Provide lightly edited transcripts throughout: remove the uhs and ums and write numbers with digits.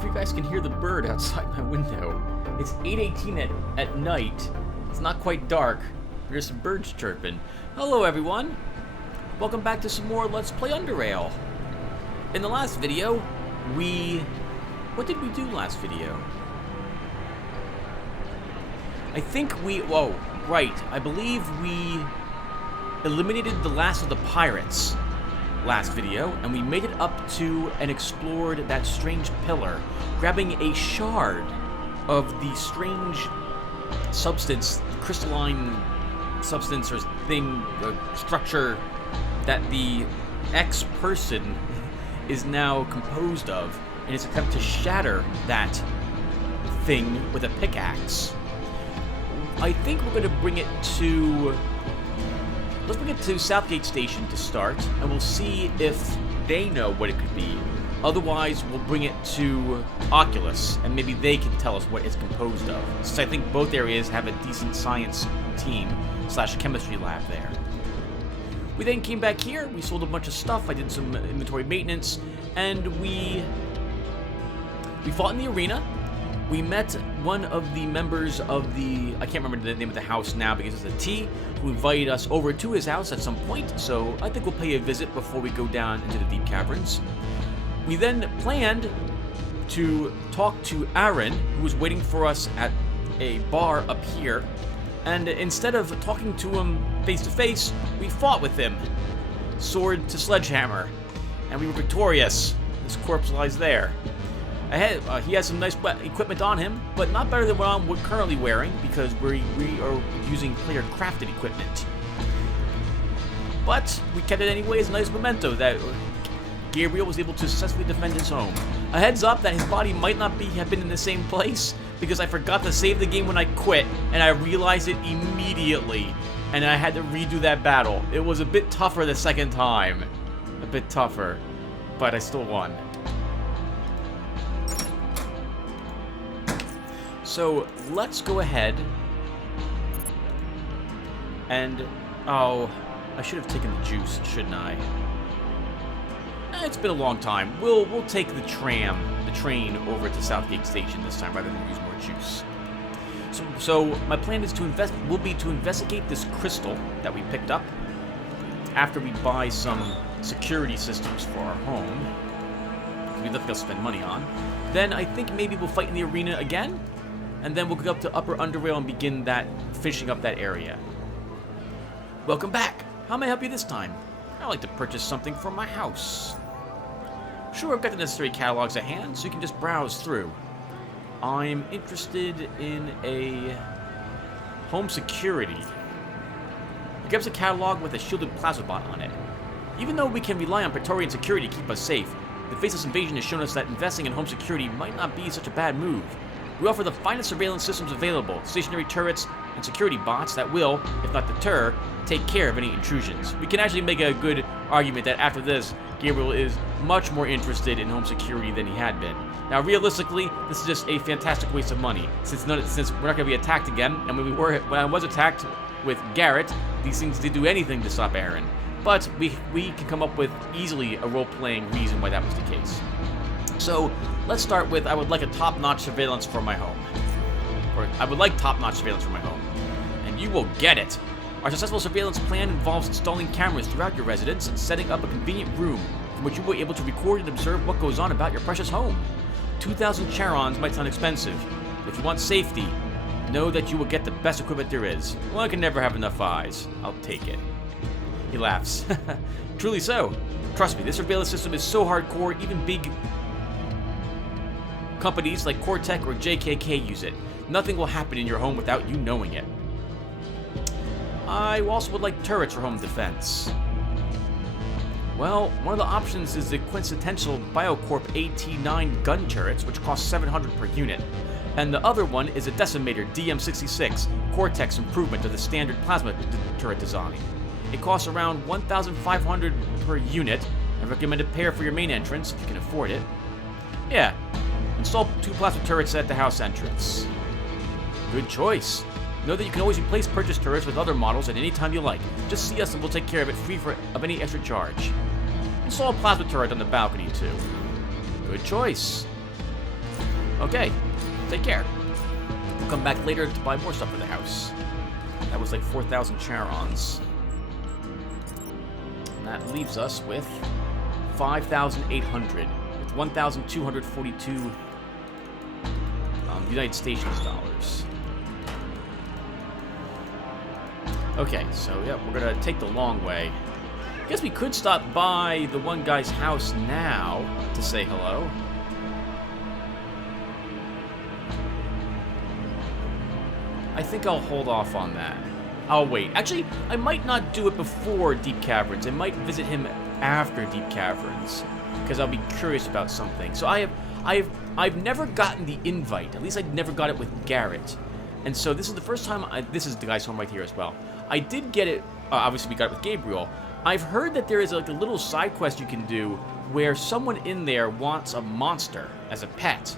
if you guys can hear the bird outside my window. It's 8:18 at night. It's not quite dark. There's some birds chirping. Hello everyone. Welcome back to some more Let's Play Underrail. In the last video, what did we do last video? I believe we eliminated the last of the pirates last video, and we made it up to and explored that strange pillar, grabbing a shard of the strange substance, crystalline substance or thing, structure that the X-person is now composed of, in its attempt to shatter that thing with a pickaxe. I think we're going to bring it to... Let's bring it to Southgate Station to start, and we'll see if they know what it could be. Otherwise, we'll bring it to Oculus, and maybe they can tell us what it's composed of, since I think both areas have a decent science team / chemistry lab there. We then came back here, we sold a bunch of stuff, I did some inventory maintenance, and we fought in the arena. We met one of the members of the, I can't remember the name of the house now because it's a T, who invited us over to his house at some point, so I think we'll pay a visit before we go down into the deep caverns. We then planned to talk to Aaron, who was waiting for us at a bar up here, and instead of talking to him face to face, we fought with him, sword to sledgehammer, and we were victorious. His corpse lies there. He has some nice equipment on him, but not better than what I'm currently wearing, because we are using player-crafted equipment. But we kept it anyway as a nice memento that Gabriel was able to successfully defend his home. A heads up that his body might not have been in the same place, because I forgot to save the game when I quit, and I realized it immediately, and I had to redo that battle. It was a bit tougher the second time. A bit tougher, but I still won. So, let's go ahead and... Oh, I should have taken the juice, shouldn't I? It's been a long time. We'll take the train over to Southgate Station this time rather than use more juice. So my plan is to investigate this crystal that we picked up after we buy some security systems for our home. We'd have to spend money on. Then I think maybe we'll fight in the arena again. And then we'll go up to Upper Underrail and begin finishing up that area. Welcome back. How may I help you this time? I'd like to purchase something for my house. Sure, I've got the necessary catalogs at hand, so you can just browse through. I'm interested in a home security. It gives a catalog with a shielded plasma bot on it. Even though we can rely on Praetorian security to keep us safe, the faceless invasion has shown us that investing in home security might not be such a bad move. We offer the finest surveillance systems available, stationary turrets and security bots that will, if not deter, take care of any intrusions. We can actually make a good argument that after this, Gabriel is much more interested in home security than he had been. Now, realistically, this is just a fantastic waste of money, since we're not going to be attacked again, and when I was attacked with Garrett, these things did do anything to stop Aaron. But we can come up with easily a role-playing reason why that was the case. So, let's start with, I would like a top-notch surveillance for my home. Or, I would like top-notch surveillance for my home. And you will get it! Our successful surveillance plan involves installing cameras throughout your residence and setting up a convenient room from which you will be able to record and observe what goes on about your precious home. 2,000 charons might sound expensive. If you want safety, know that you will get the best equipment there is. One can never have enough eyes. I'll take it. He laughs. Truly so. Trust me, this surveillance system is so hardcore, even big companies like Cortec or JKK use it. Nothing will happen in your home without you knowing it. I also would like turrets for home defense. Well, one of the options is the quintessential Biocorp AT9 gun turrets, which cost 700 per unit. And the other one is a Decimator DM66, Cortex improvement to the standard plasma turret design. It costs around 1,500 per unit. I recommend a pair for your main entrance, if you can afford it. Yeah, install 2 plasma turrets at the house entrance. Good choice. Know that you can always replace purchased turrets with other models at any time you like. Just see us and we'll take care of it free of any extra charge. Install a plasma turret on the balcony too. Good choice. Okay, take care. We'll come back later to buy more stuff for the house. That was like 4,000 charons. And that leaves us with 5,800, with 1,242 United States dollars. Okay, so yeah, we're gonna take the long way. I guess we could stop by the one guy's house now to say hello. I think I'll hold off on that. I'll wait. Actually, I might not do it before Deep Caverns. I might visit him after Deep Caverns, because I'll be curious about something. So I've never gotten the invite. At least I never got it with Garrett. And so this is the first time. This is the guy's home right here as well. I did get it. Obviously, we got it with Gabriel. I've heard that there is like a little side quest you can do where someone in there wants a monster as a pet,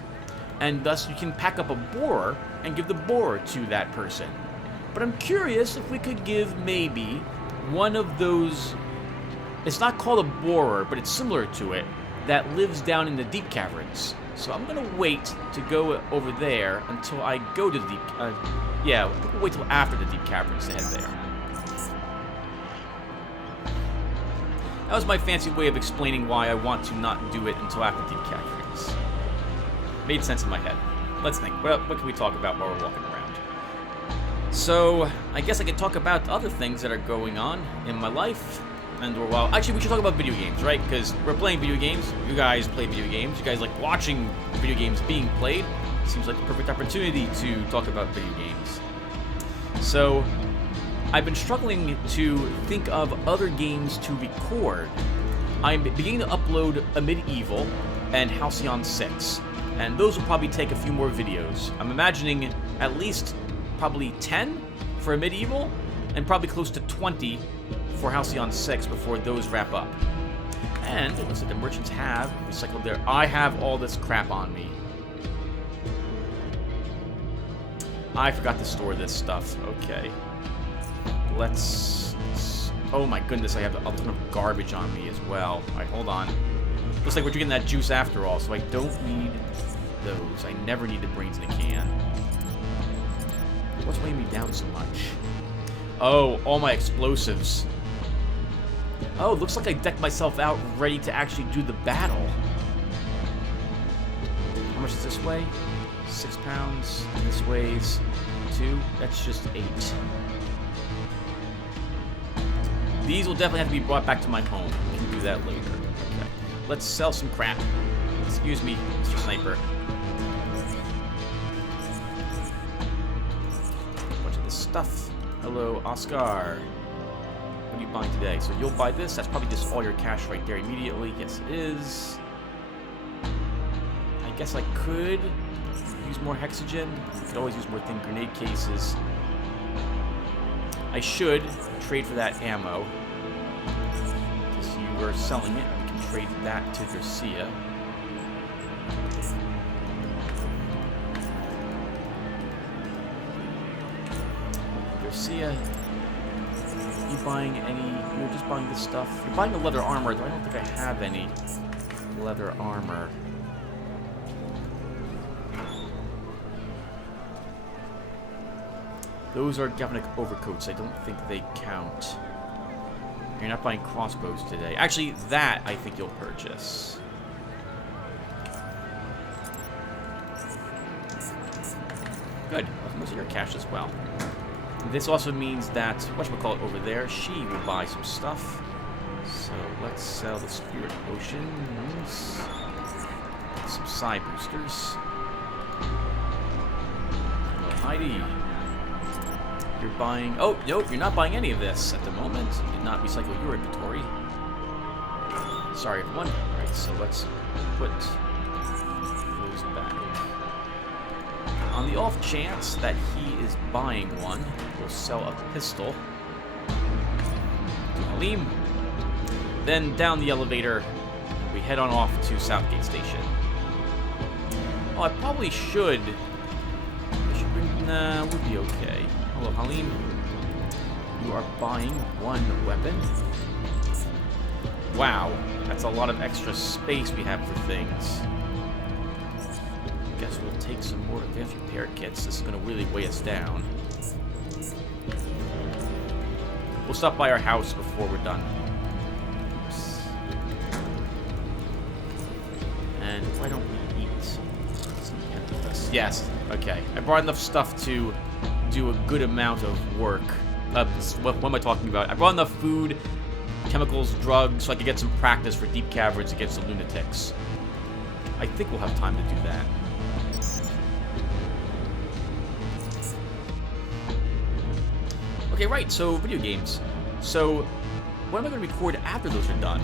and thus you can pack up a borer and give the borer to that person. But I'm curious if we could give maybe one of those. It's not called a borer, but it's similar to it, that lives down in the Deep Caverns. So I'm gonna wait to go over there until I go to the Deep. Yeah, we'll wait till after the Deep Caverns to head there. That was my fancy way of explaining why I want to not do it until after Deep Caverns. Made sense in my head. Let's think. Well, what can we talk about while we're walking around? So, I guess I could talk about other things that are going on in my life. And well, actually, we should talk about video games, right? Because we're playing video games. You guys play video games. You guys like watching video games being played. Seems like the perfect opportunity to talk about video games. So, I've been struggling to think of other games to record. I'm beginning to upload a Medieval and Halcyon 6. And those will probably take a few more videos. I'm imagining at least probably 10 for a Medieval, and probably close to 20 for Halcyon 6 before those wrap up. And it looks like the merchants have recycled their... I have all this crap on me. I forgot to store this stuff. Okay. Let's... Oh my goodness, I have a ton of garbage on me as well. Alright, hold on. Looks like we're drinking that juice after all, so I don't need those. I never need the brains in a can. What's weighing me down so much? Oh, all my explosives. Oh, looks like I decked myself out ready to actually do the battle. How much does this weigh? 6 pounds. This weighs 2. That's just 8. These will definitely have to be brought back to my home. We can do that later. Okay. Let's sell some crap. Excuse me, Mr. Sniper. A bunch of this stuff. Hello, Oscar. What are you buying today? So you'll buy this. That's probably just all your cash right there immediately. Yes, it is. I guess I could use more hexogen. I could always use more thin grenade cases. I should trade for that ammo. Because you were selling it. We can trade that to Garcia. Garcia, you buying any? You're just buying this stuff. You're buying the leather armor, though I don't think I have any leather armor. Those are Galvanic overcoats. I don't think they count. You're not buying crossbows today. Actually, that I think you'll purchase. Good. Most of your cash as well. This also means that, whatchamacallit over there, she will buy some stuff. So let's sell the Spirit Potions. Some Psi Boosters. Hello, Heidi. You're buying... Oh, nope, you're not buying any of this at the moment. You did not recycle your inventory. Sorry, everyone. Alright, so let's put those back. On the off chance that he is buying one, we'll sell a pistol to Halim. Then down the elevator, we head on off to Southgate Station. Oh, I probably should... Nah, we'll be okay. Hello, Halim. You are buying one weapon. Wow, that's a lot of extra space we have for things. Guess as well take some more advanced repair kits. This is going to really weigh us down. We'll stop by our house before we're done. Oops. And why don't we eat some cannabis? Yes, okay. I brought enough stuff to do a good amount of work. What am I talking about? I brought enough food, chemicals, drugs, so I could get some practice for deep caverns against the lunatics. I think we'll have time to do that. Okay, right, so video games. So, what am I going to record after those are done?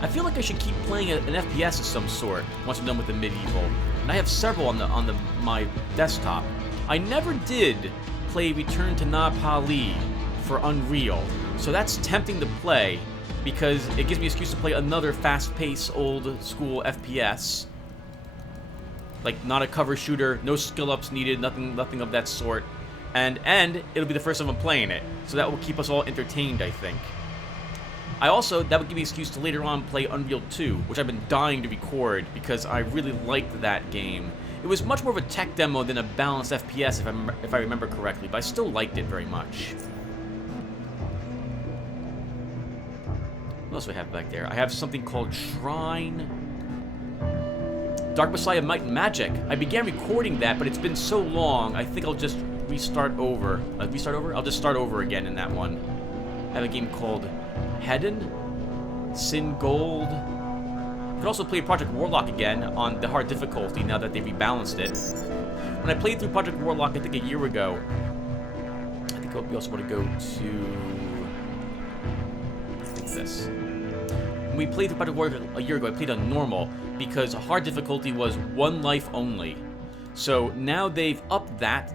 I feel like I should keep playing an FPS of some sort once I'm done with the medieval. And I have several on my desktop. I never did play Return to Napali for Unreal, so that's tempting to play because it gives me an excuse to play another fast-paced, old-school FPS. Like, not a cover shooter, no skill-ups needed, nothing of that sort. And it'll be the first time I'm playing it, so that will keep us all entertained, I think. That would give me an excuse to later on play Unreal 2, which I've been dying to record because I really liked that game. It was much more of a tech demo than a balanced FPS, if I remember correctly, but I still liked it very much. What else do I have back there? I have something called Shrine. Dark Messiah Might and Magic. I began recording that, but it's been so long, I think I'll just restart over. I'll just start over again in that one. I have a game called Hedon, Sin Gold. You can also play Project Warlock again on the hard difficulty now that they rebalanced it. When I played through Project Warlock, I think a year ago, I think we also want to go to... I think this. When we played through Project Warlock a year ago, I played on normal because hard difficulty was 1 life only. So now they've upped that.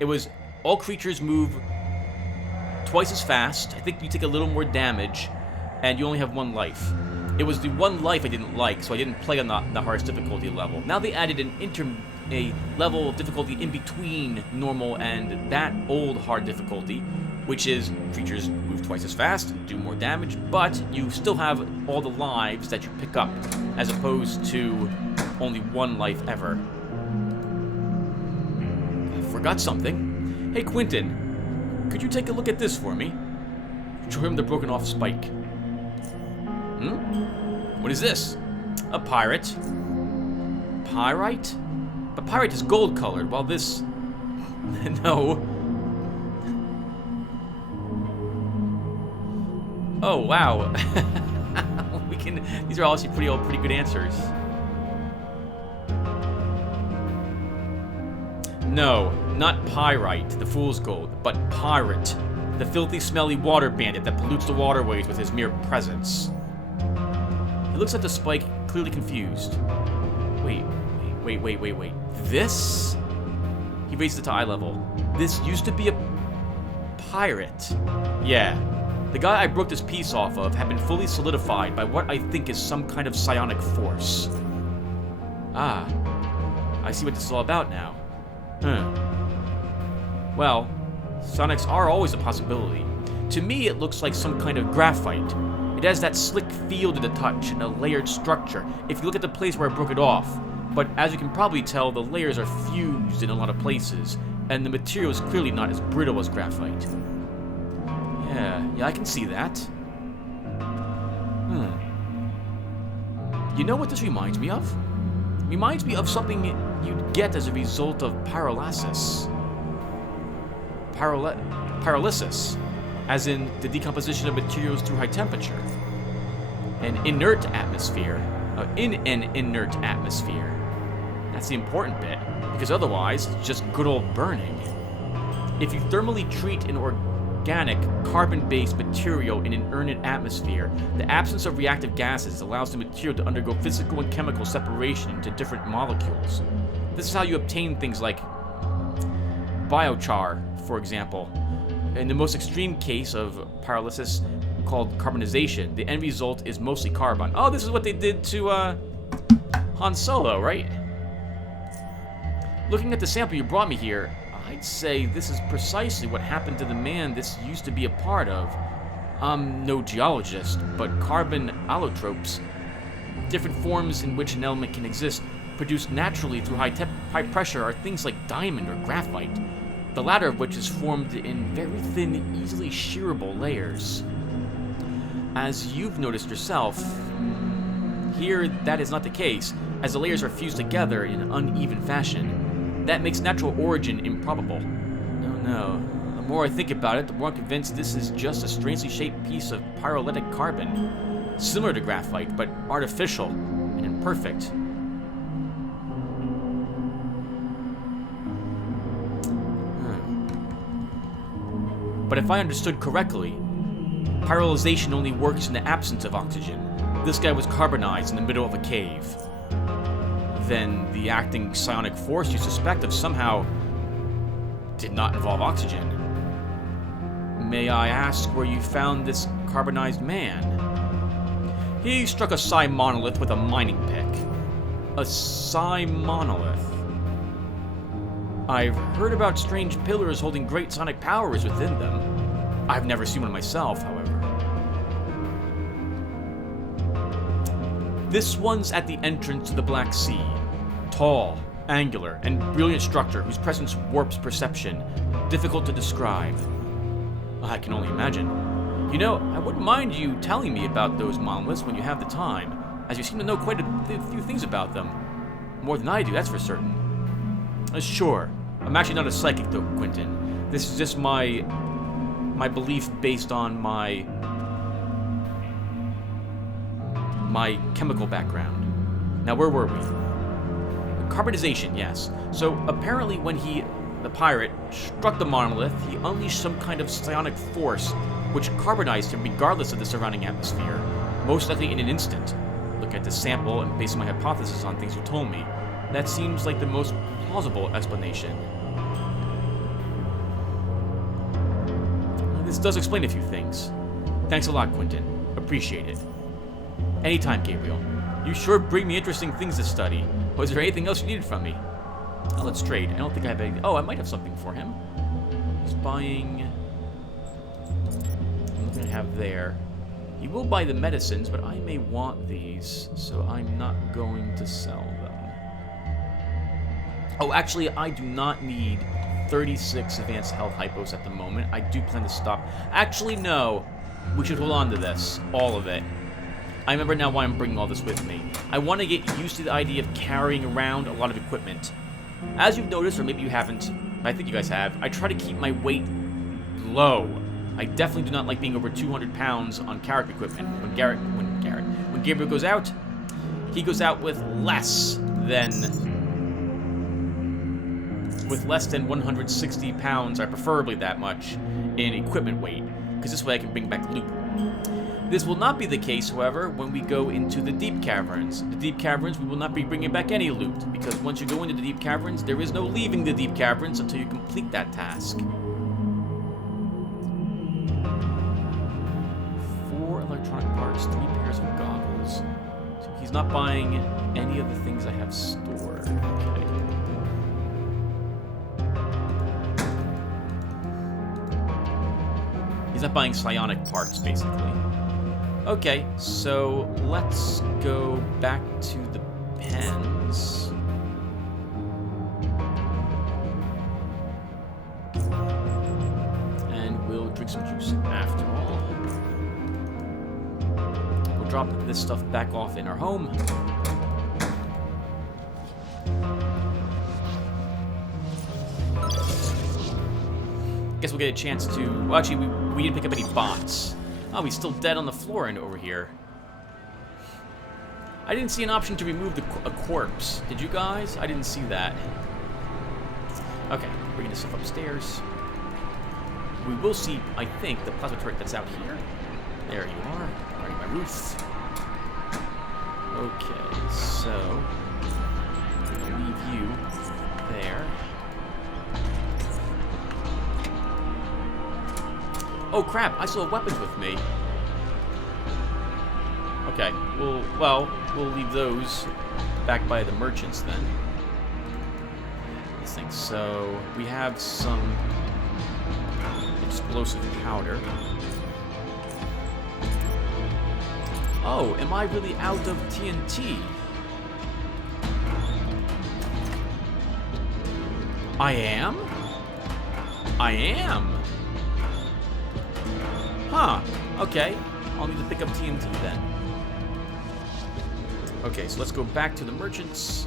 It was all creatures move twice as fast. I think you take a little more damage, and you only have 1 life. It was the 1 life I didn't like, so I didn't play on the hardest difficulty level. Now they added a level of difficulty in between normal and that old hard difficulty, which is creatures move twice as fast, do more damage, but you still have all the lives that you pick up, as opposed to only 1 life ever. I forgot something. Hey, Quentin, could you take a look at this for me? Show him the broken off spike. What is this? A pirate. Pyrite? But pyrite is gold colored, while this... No. Oh, wow. These are all pretty good answers. No, not pyrite, the fool's gold, but pirate. The filthy, smelly water bandit that pollutes the waterways with his mere presence. He looks at the spike, clearly confused. Wait. This? He raises it to eye level. This used to be a pirate. Yeah. The guy I broke this piece off of had been fully solidified by what I think is some kind of psionic force. Ah. I see what this is all about now. Well, psionics are always a possibility. To me, it looks like some kind of graphite. It has that slick feel to the touch and a layered structure, if you look at the place where I broke it off. But as you can probably tell, the layers are fused in a lot of places, and the material is clearly not as brittle as graphite. Yeah, I can see that. You know what this reminds me of? It reminds me of something you'd get as a result of paralysis. Paralysis. As in the decomposition of materials through high temperature. In an inert atmosphere. That's the important bit, because otherwise it's just good old burning. If you thermally treat an organic, carbon-based material in an inert atmosphere, the absence of reactive gases allows the material to undergo physical and chemical separation into different molecules. This is how you obtain things like biochar, for example. In the most extreme case of paralysis, called carbonization, the end result is mostly carbon. Oh, this is what they did to Han Solo, right? Looking at the sample you brought me here, I'd say this is precisely what happened to the man this used to be a part of. I'm no geologist, but carbon allotropes, different forms in which an element can exist, produced naturally through high pressure are things like diamond or graphite, the latter of which is formed in very thin, easily shearable layers. As you've noticed yourself, here that is not the case, as the layers are fused together in an uneven fashion. That makes natural origin improbable. No. The more I think about it, the more I'm convinced this is just a strangely shaped piece of pyrolytic carbon, similar to graphite, but artificial and imperfect. But if I understood correctly, pyrolyzation only works in the absence of oxygen. This guy was carbonized in the middle of a cave. Then the acting psionic force you suspect of somehow did not involve oxygen. May I ask where you found this carbonized man? He struck a psi monolith with a mining pick. A psi monolith. I've heard about strange pillars holding great sonic powers within them. I've never seen one myself, however. This one's at the entrance to the Black Sea. Tall, angular, and brilliant structure whose presence warps perception. Difficult to describe. I can only imagine. You know, I wouldn't mind you telling me about those monoliths when you have the time, as you seem to know quite a few things about them. More than I do, that's for certain. Sure. I'm actually not a psychic, though, Quentin. This is just my belief based on my chemical background. Now, where were we? Carbonization, yes. So, apparently when the pirate, struck the monolith, he unleashed some kind of psionic force which carbonized him regardless of the surrounding atmosphere, most likely in an instant. Look at the sample and base my hypothesis on things you told me. That seems like the most plausible explanation. This does explain a few things. Thanks a lot, Quentin. Appreciate it. Anytime, Gabriel. You sure bring me interesting things to study. Was there anything else you needed from me? Oh, let's trade. I don't think I have anything. Oh, I might have something for him. He's buying... I'm looking to have there. He will buy the medicines, but I may want these, so I'm not going to sell them. Oh, actually, I do not need 36 advanced health hypos at the moment. I do plan to stop. Actually, no. We should hold on to this. All of it. I remember now why I'm bringing all this with me. I want to get used to the idea of carrying around a lot of equipment. As you've noticed, or maybe you haven't, I think you guys have, I try to keep my weight low. I definitely do not like being over 200 pounds on character equipment. When Gabriel goes out, he goes out with less than 160 pounds, or preferably that much, in equipment weight, because this way I can bring back loot. This will not be the case, however, when we go into the deep caverns. The deep caverns, we will not be bringing back any loot, because once you go into the deep caverns, there is no leaving the deep caverns until you complete that task. 4 electronic parts, 3 pairs of goggles. So he's not buying any of the things I have stored. Okay. He's not buying psionic parts, basically. Okay, so let's go back to the pens. And we'll drink some juice after all. We'll drop this stuff back off in our home. Guess we'll get a chance to... Well, actually, we didn't pick up any bots. Oh, he's still dead on the floor and over here. I didn't see an option to remove a corpse. Did you guys? I didn't see that. Okay, bringing this stuff upstairs. We will see, I think, the plasma turret that's out here. There you are. Already my roof. Okay, so... I'm going to leave you there. Oh crap, I still have weapons with me. Okay, we'll leave those back by the merchants then. These things. So, we have some explosive powder. Oh, am I really out of TNT? I am? I am. Huh. Okay. I'll need to pick up TNT then. Okay, so let's go back to the merchants.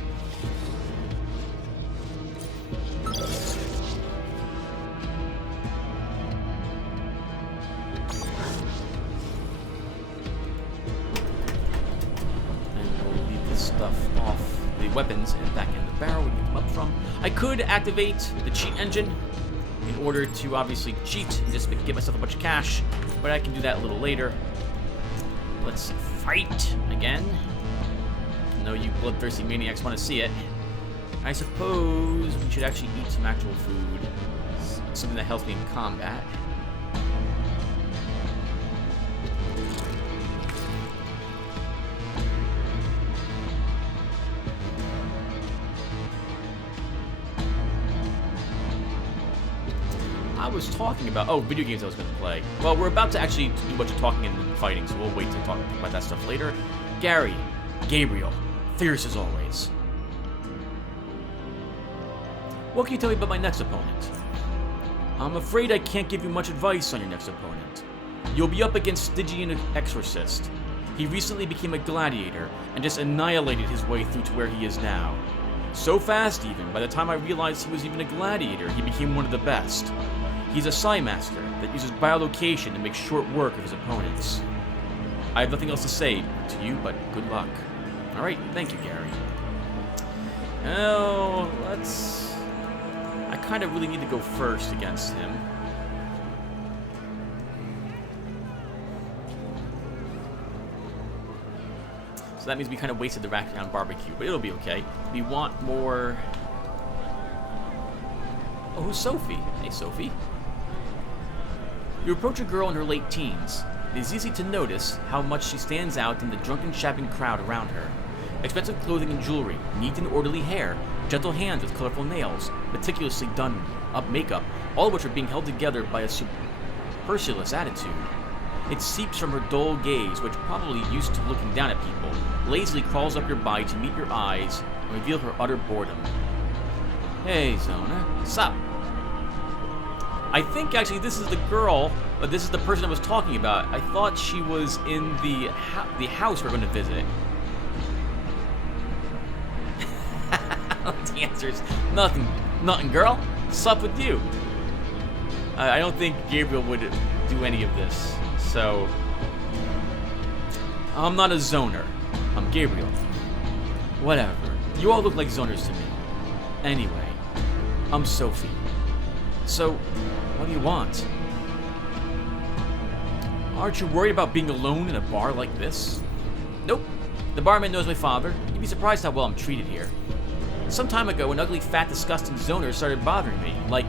Stuff off the weapons and back in the barrel we pick them up from. I could activate the cheat engine in order to obviously cheat and just get myself a bunch of cash, but I can do that a little later. Let's fight again. I know you bloodthirsty maniacs want to see it. I suppose we should actually eat some actual food, something that helps me in combat. I was talking about, video games I was going to play. Well, we're about to actually do a bunch of talking and fighting, so we'll wait to talk about that stuff later. Gabriel, fierce as always. What can you tell me about my next opponent? I'm afraid I can't give you much advice on your next opponent. You'll be up against Stygian Exorcist. He recently became a gladiator and just annihilated his way through to where he is now. So fast even, by the time I realized he was even a gladiator, he became one of the best. He's a Psi Master that uses biolocation to make short work of his opponents. I have nothing else to say to you, but good luck. Alright, thank you, Gary. Oh, I kind of really need to go first against him. So that means we kind of wasted the Rackdown barbecue, but it'll be okay. We want more... Oh, who's Sophie? Hey, Sophie. You approach a girl in her late teens. It is easy to notice how much she stands out in the drunken, shabbing crowd around her. Expensive clothing and jewelry, neat and orderly hair, gentle hands with colorful nails, meticulously done up makeup, all of which are being held together by a supercilious attitude. It seeps from her dull gaze, which, probably used to looking down at people, lazily crawls up your body to meet your eyes and reveal her utter boredom. Hey, Zona. Sup? I think, actually, this is the girl, but this is the person I was talking about. I thought she was in the house we're going to visit. The answer is nothing. Nothing, girl. Sup with you? I don't think Gabriel would do any of this, so... I'm not a zoner. I'm Gabriel. Whatever. You all look like zoners to me. Anyway, I'm Sophie. So, what do you want? Aren't you worried about being alone in a bar like this? Nope. The barman knows my father. You'd be surprised how well I'm treated here. Some time ago, an ugly, fat, disgusting zoner started bothering me. Like,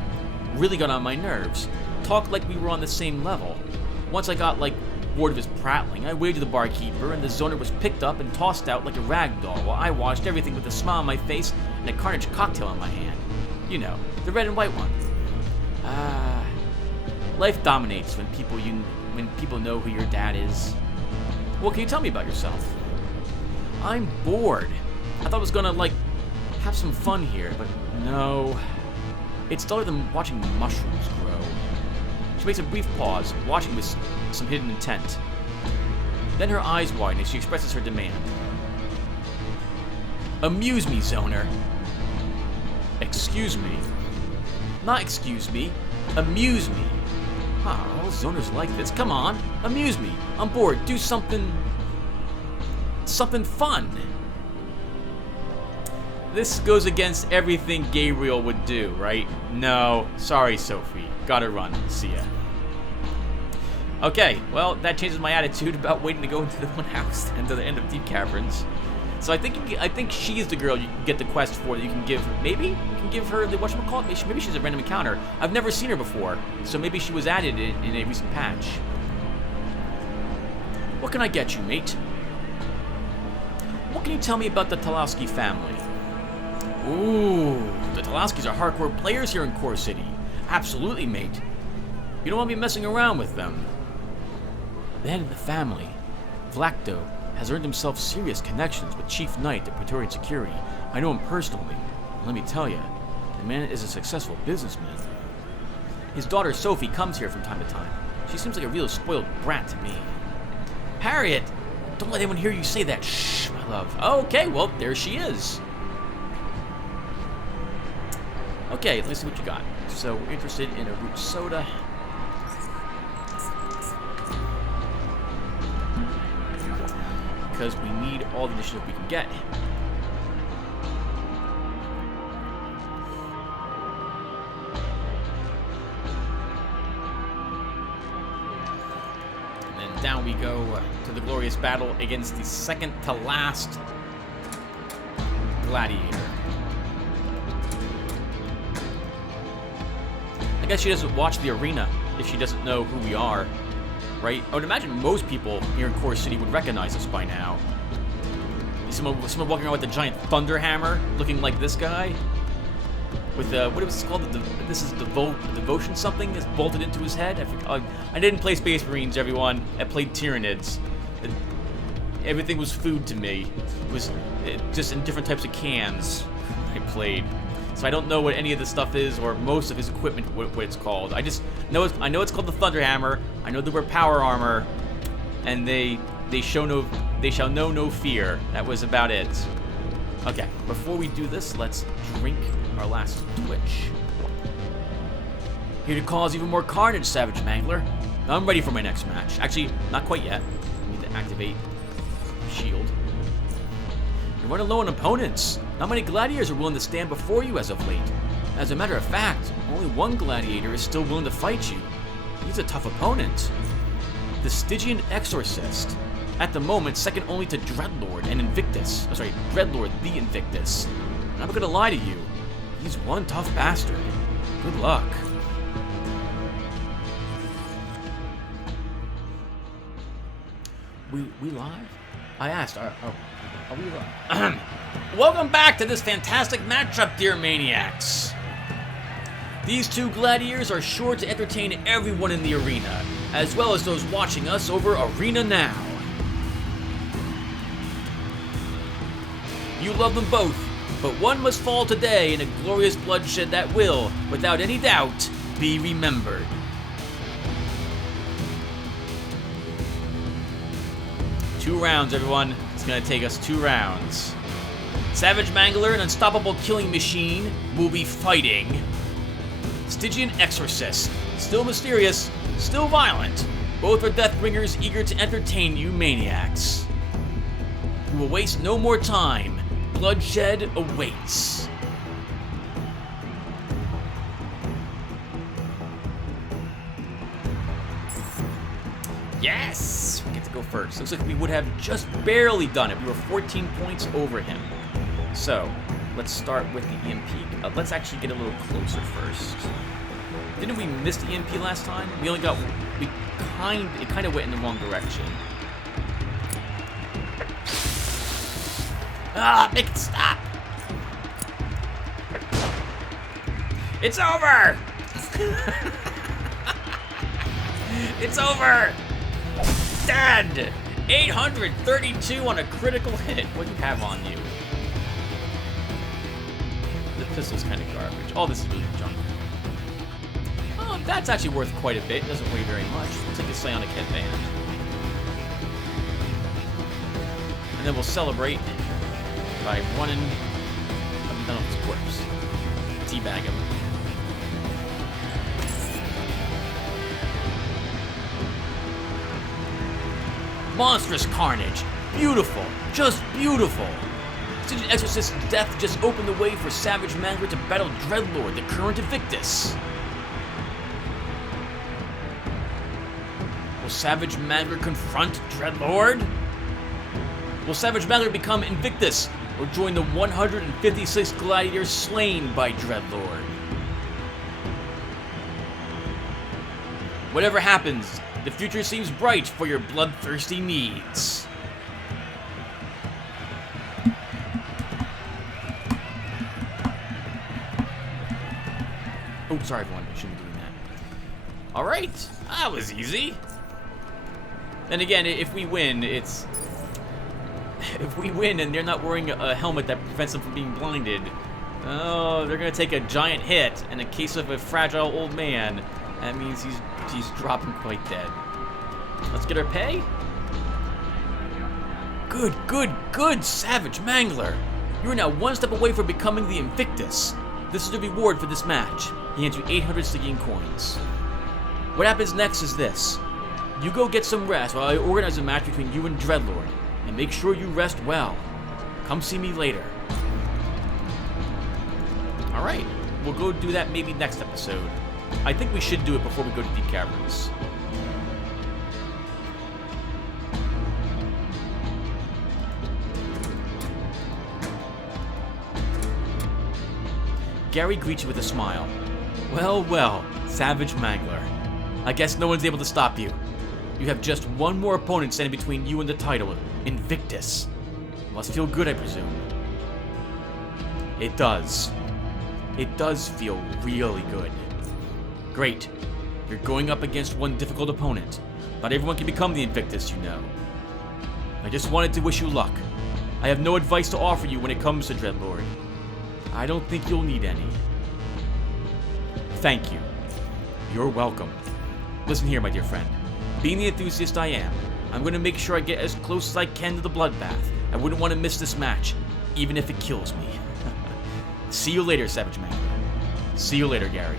really got on my nerves. Talked like we were on the same level. Once I got, bored of his prattling, I waved to the barkeeper, and the zoner was picked up and tossed out like a rag doll, while I watched everything with a smile on my face and a Carnage cocktail in my hand. You know, the red and white one. Life dominates when people know who your dad is. What can you tell me about yourself? I'm bored. I thought I was gonna, have some fun here, but no. It's duller than watching mushrooms grow. She makes a brief pause, watching with some hidden intent. Then her eyes widen as she expresses her demand. Amuse me, zoner. Excuse me. Not excuse me. Amuse me. All zoners like this. Come on, amuse me. I'm bored. Do something fun. This goes against everything Gabriel would do, right? No. Sorry, Sophie. Gotta run. See ya. Okay, well, that changes my attitude about waiting to go into the one house and to the end of Deep Caverns. So I think she's the girl you can get the quest for that you can give. Maybe you can give her the whatchamacallit. Maybe she's a random encounter. I've never seen her before, so maybe she was added in a recent patch. What can I get you, mate? What can you tell me about the Talowski family? Ooh, the Talowskis are hardcore players here in Core City. Absolutely, mate. You don't want to be messing around with them. The head of the family, Vlacto, has earned himself serious connections with Chief Knight of Praetorian Security. I know him personally. Let me tell you, The man is a successful businessman. His daughter Sophie comes here from time to time. She seems like a real spoiled brat to me. Harriet! Don't let anyone hear you say that. Shh, my love. Okay, well, there she is. Okay, let's see what you got. So, we're interested in a root soda. Because we need all the initiative we can get. Down we go to the glorious battle against the second to last gladiator. I guess she doesn't watch the arena if she doesn't know who we are, right? I would imagine most people here in Core City would recognize us by now. Someone walking around with a giant thunder hammer, looking like this guy. With what was it called? This is devotion something is bolted into his head. I didn't play Space Marines, everyone. I played Tyranids. Everything was food to me. It was just in different types of cans I played. So I don't know what any of this stuff is, or most of his equipment, what it's called. I just know I know it's called the Thunder Hammer. I know they wear power armor, and they shall know no fear. That was about it. Okay, before we do this, let's drink our last Twitch. Here to cause even more carnage, Savage Mangler. I'm ready for my next match. Actually, not quite yet. I need to activate shield. You're running low on opponents. Not many gladiators are willing to stand before you as of late. As a matter of fact, only one gladiator is still willing to fight you. He's a tough opponent. The Stygian Exorcist. At the moment, second only to Dreadlord and Invictus. Oh, sorry, Dreadlord the Invictus. And I'm not gonna lie to you. He's one tough bastard. Good luck. We live? I asked. Are we live? Welcome back to this fantastic matchup, dear maniacs. These two gladiators are sure to entertain everyone in the arena, as well as those watching us over Arena Now. You love them both, but one must fall today in a glorious bloodshed that will, without any doubt, be remembered. Two rounds, everyone. It's gonna take us 2 rounds. Savage Mangler, an unstoppable killing machine, will be fighting Stygian Exorcist. Still mysterious, still violent. Both are Deathbringers eager to entertain you maniacs. We will waste no more time. Bloodshed awaits. Yes! We get to go first. Looks like we would have just barely done it. We were 14 points over him. So, let's start with the EMP. Let's actually get a little closer first. Didn't we miss the EMP last time? We only got... it kind of went in the wrong direction. Ah, make it stop! It's over! It's over! Dead! 832 on a critical hit. What do you have on you? The pistol's kind of garbage. All this is really junk. Oh, that's actually worth quite a bit. It doesn't weigh very much. We'll take a psionic headband. And then we'll celebrate by running up and down his corpse. Teabag him. Monstrous carnage. Beautiful. Just beautiful. Stygian Exorcist's death just opened the way for Savage Mangler to battle Dreadlord, the current Invictus. Will Savage Mangler confront Dreadlord? Will Savage Mangler become Invictus, or join the 156 gladiators slain by Dreadlord? Whatever happens, the future seems bright for your bloodthirsty needs. Oh, sorry everyone, I shouldn't be doing that. Alright, that was easy. And again, if we win, it's... If we win and they're not wearing a helmet that prevents them from being blinded, Oh, they're gonna take a giant hit. In a case of a fragile old man, that means he's dropping quite dead. Let's get our pay. Good, good, good, Savage Mangler. You are now one step away from becoming the Invictus. This is the reward for this match. He hands you 800 Stygian coins. What happens next is this. You go get some rest while I organize a match between you and Dreadlord. And make sure you rest well. Come see me later. Alright, we'll go do that maybe next episode. I think we should do it before we go to Deep Caverns. Gary greets you with a smile. Well, well, Savage Mangler. I guess no one's able to stop you. You have just one more opponent standing between you and the title, Invictus. Must feel good, I presume. It does. It does feel really good. Great. You're going up against one difficult opponent. Not everyone can become the Invictus, you know. I just wanted to wish you luck. I have no advice to offer you when it comes to Dreadlord. I don't think you'll need any. Thank you. You're welcome. Listen here, my dear friend. Being the enthusiast I am, I'm going to make sure I get as close as I can to the bloodbath. I wouldn't want to miss this match, even if it kills me. See you later, Savage Man. See you later, Gary.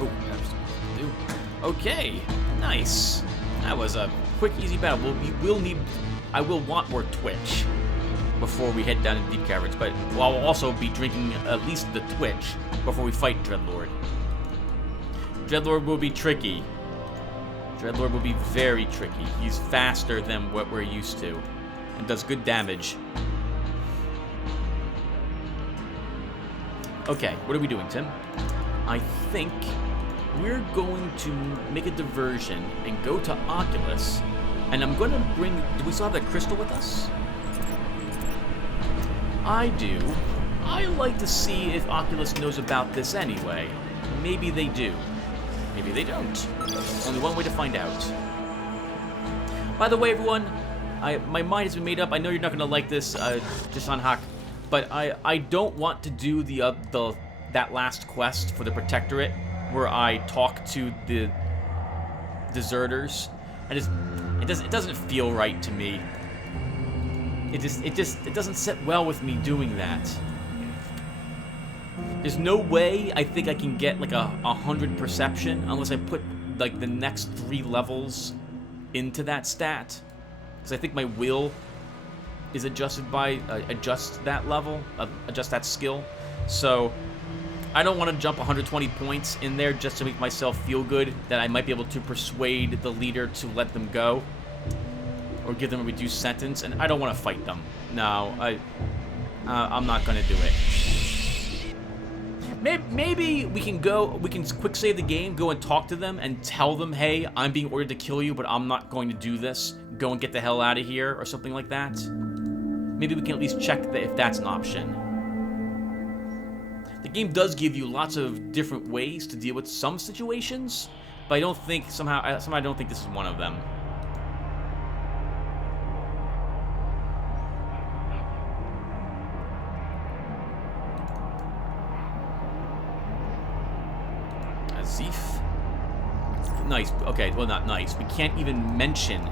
Oh, that was supposed to do. Okay, nice. That was a quick, easy battle. I will want more Twitch before we head down to Deep Caverns, but I'll also be drinking at least the Twitch before we fight Dreadlord. Dreadlord will be tricky. Dreadlord will be very tricky. He's faster than what we're used to, and does good damage. Okay, what are we doing, Tim? I think we're going to make a diversion and go to Oculus, and I'm going to bring... Do we still have that crystal with us? I do. I like to see if Oculus knows about this anyway. Maybe they do. Maybe they don't. Only one way to find out. By the way, everyone, my mind has been made up. I know you're not going to like this, just on hack, but I don't want to do that last quest for the Protectorate, where I talk to the deserters. It doesn't feel right to me. It doesn't sit well with me doing that. There's no way I think I can get like 100 perception unless I put like the next 3 levels into that stat. Because I think my will is adjusted by adjust that level, adjust that skill. So I don't want to jump 120 points in there just to make myself feel good that I might be able to persuade the leader to let them go. Or give them a reduced sentence, and I don't want to fight them. No, I'm not going to do it. Maybe we can quick save the game, go and talk to them, and tell them, hey, I'm being ordered to kill you, but I'm not going to do this. Go and get the hell out of here, or something like that. Maybe we can at least check if that's an option. The game does give you lots of different ways to deal with some situations, but I don't think, somehow I don't think this is one of them. Zeph. Nice. Okay, well, not nice. We can't even mention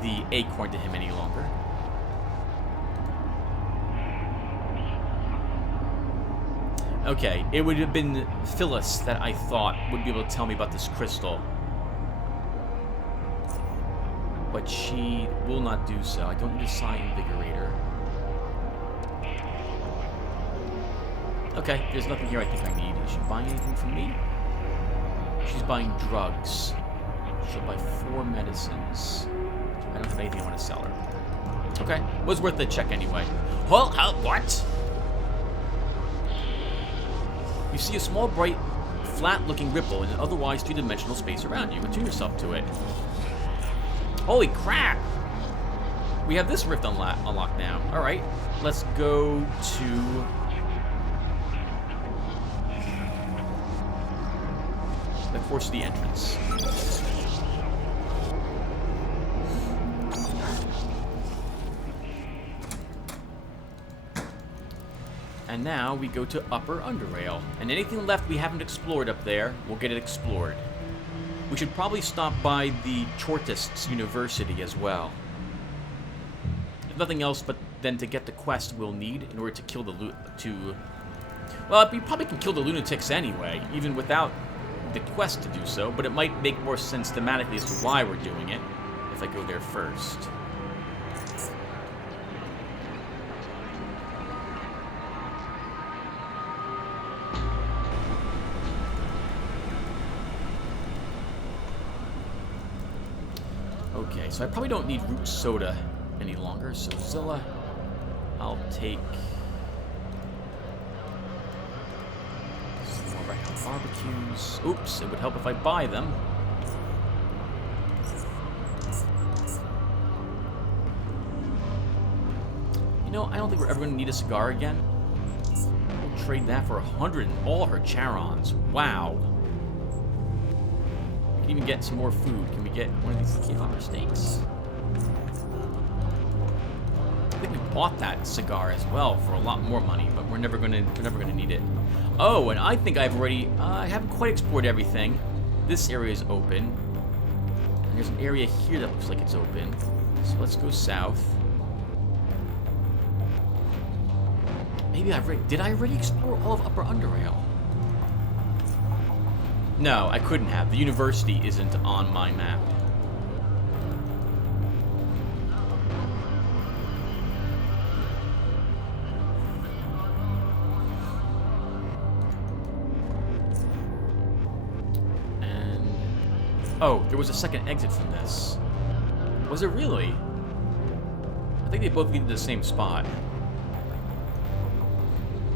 the acorn to him any longer. Okay, it would have been Phyllis that I thought would be able to tell me about this crystal. But she will not do so. I don't need a Psi Invigorator. Okay, there's nothing here I think I need. Is she buying anything from me? She's buying drugs. She'll buy 4 medicines. I don't have anything I want to sell her. Okay, was worth the check anyway. Well, what? You see a small, bright, flat-looking ripple in an otherwise 3-dimensional space around you. Attune yourself to it. Holy crap! We have this rift unlocked now. All right, let's go to... the course of the entrance. And now we go to Upper Underrail. And anything left we haven't explored up there, we'll get it explored. We should probably stop by the Chortists University as well. If nothing else but then to get the quest we'll need in order to kill the well, we probably can kill the lunatics anyway, even without the quest to do so, but it might make more sense thematically as to why we're doing it if I go there first. Okay, so I probably don't need root soda any longer, so Zilla, I'll take some more Recon barbecues. Oops, it would help if I buy them. You know, I don't think we're ever going to need a cigar again. We'll trade that for 100 and all her charons. Wow. We can even get some more food. Can we get one of these keyhopper steaks? I think we bought that cigar as well for a lot more money, but we're never gonna need it. Oh, and I think I've already I haven't quite explored everything. This area is open. And there's an area here that looks like it's open. So let's go south. Maybe did I already explore all of Upper Underrail? No, I couldn't have. The university isn't on my map. And oh, there was a second exit from this. Was it really? I think they both lead to the same spot.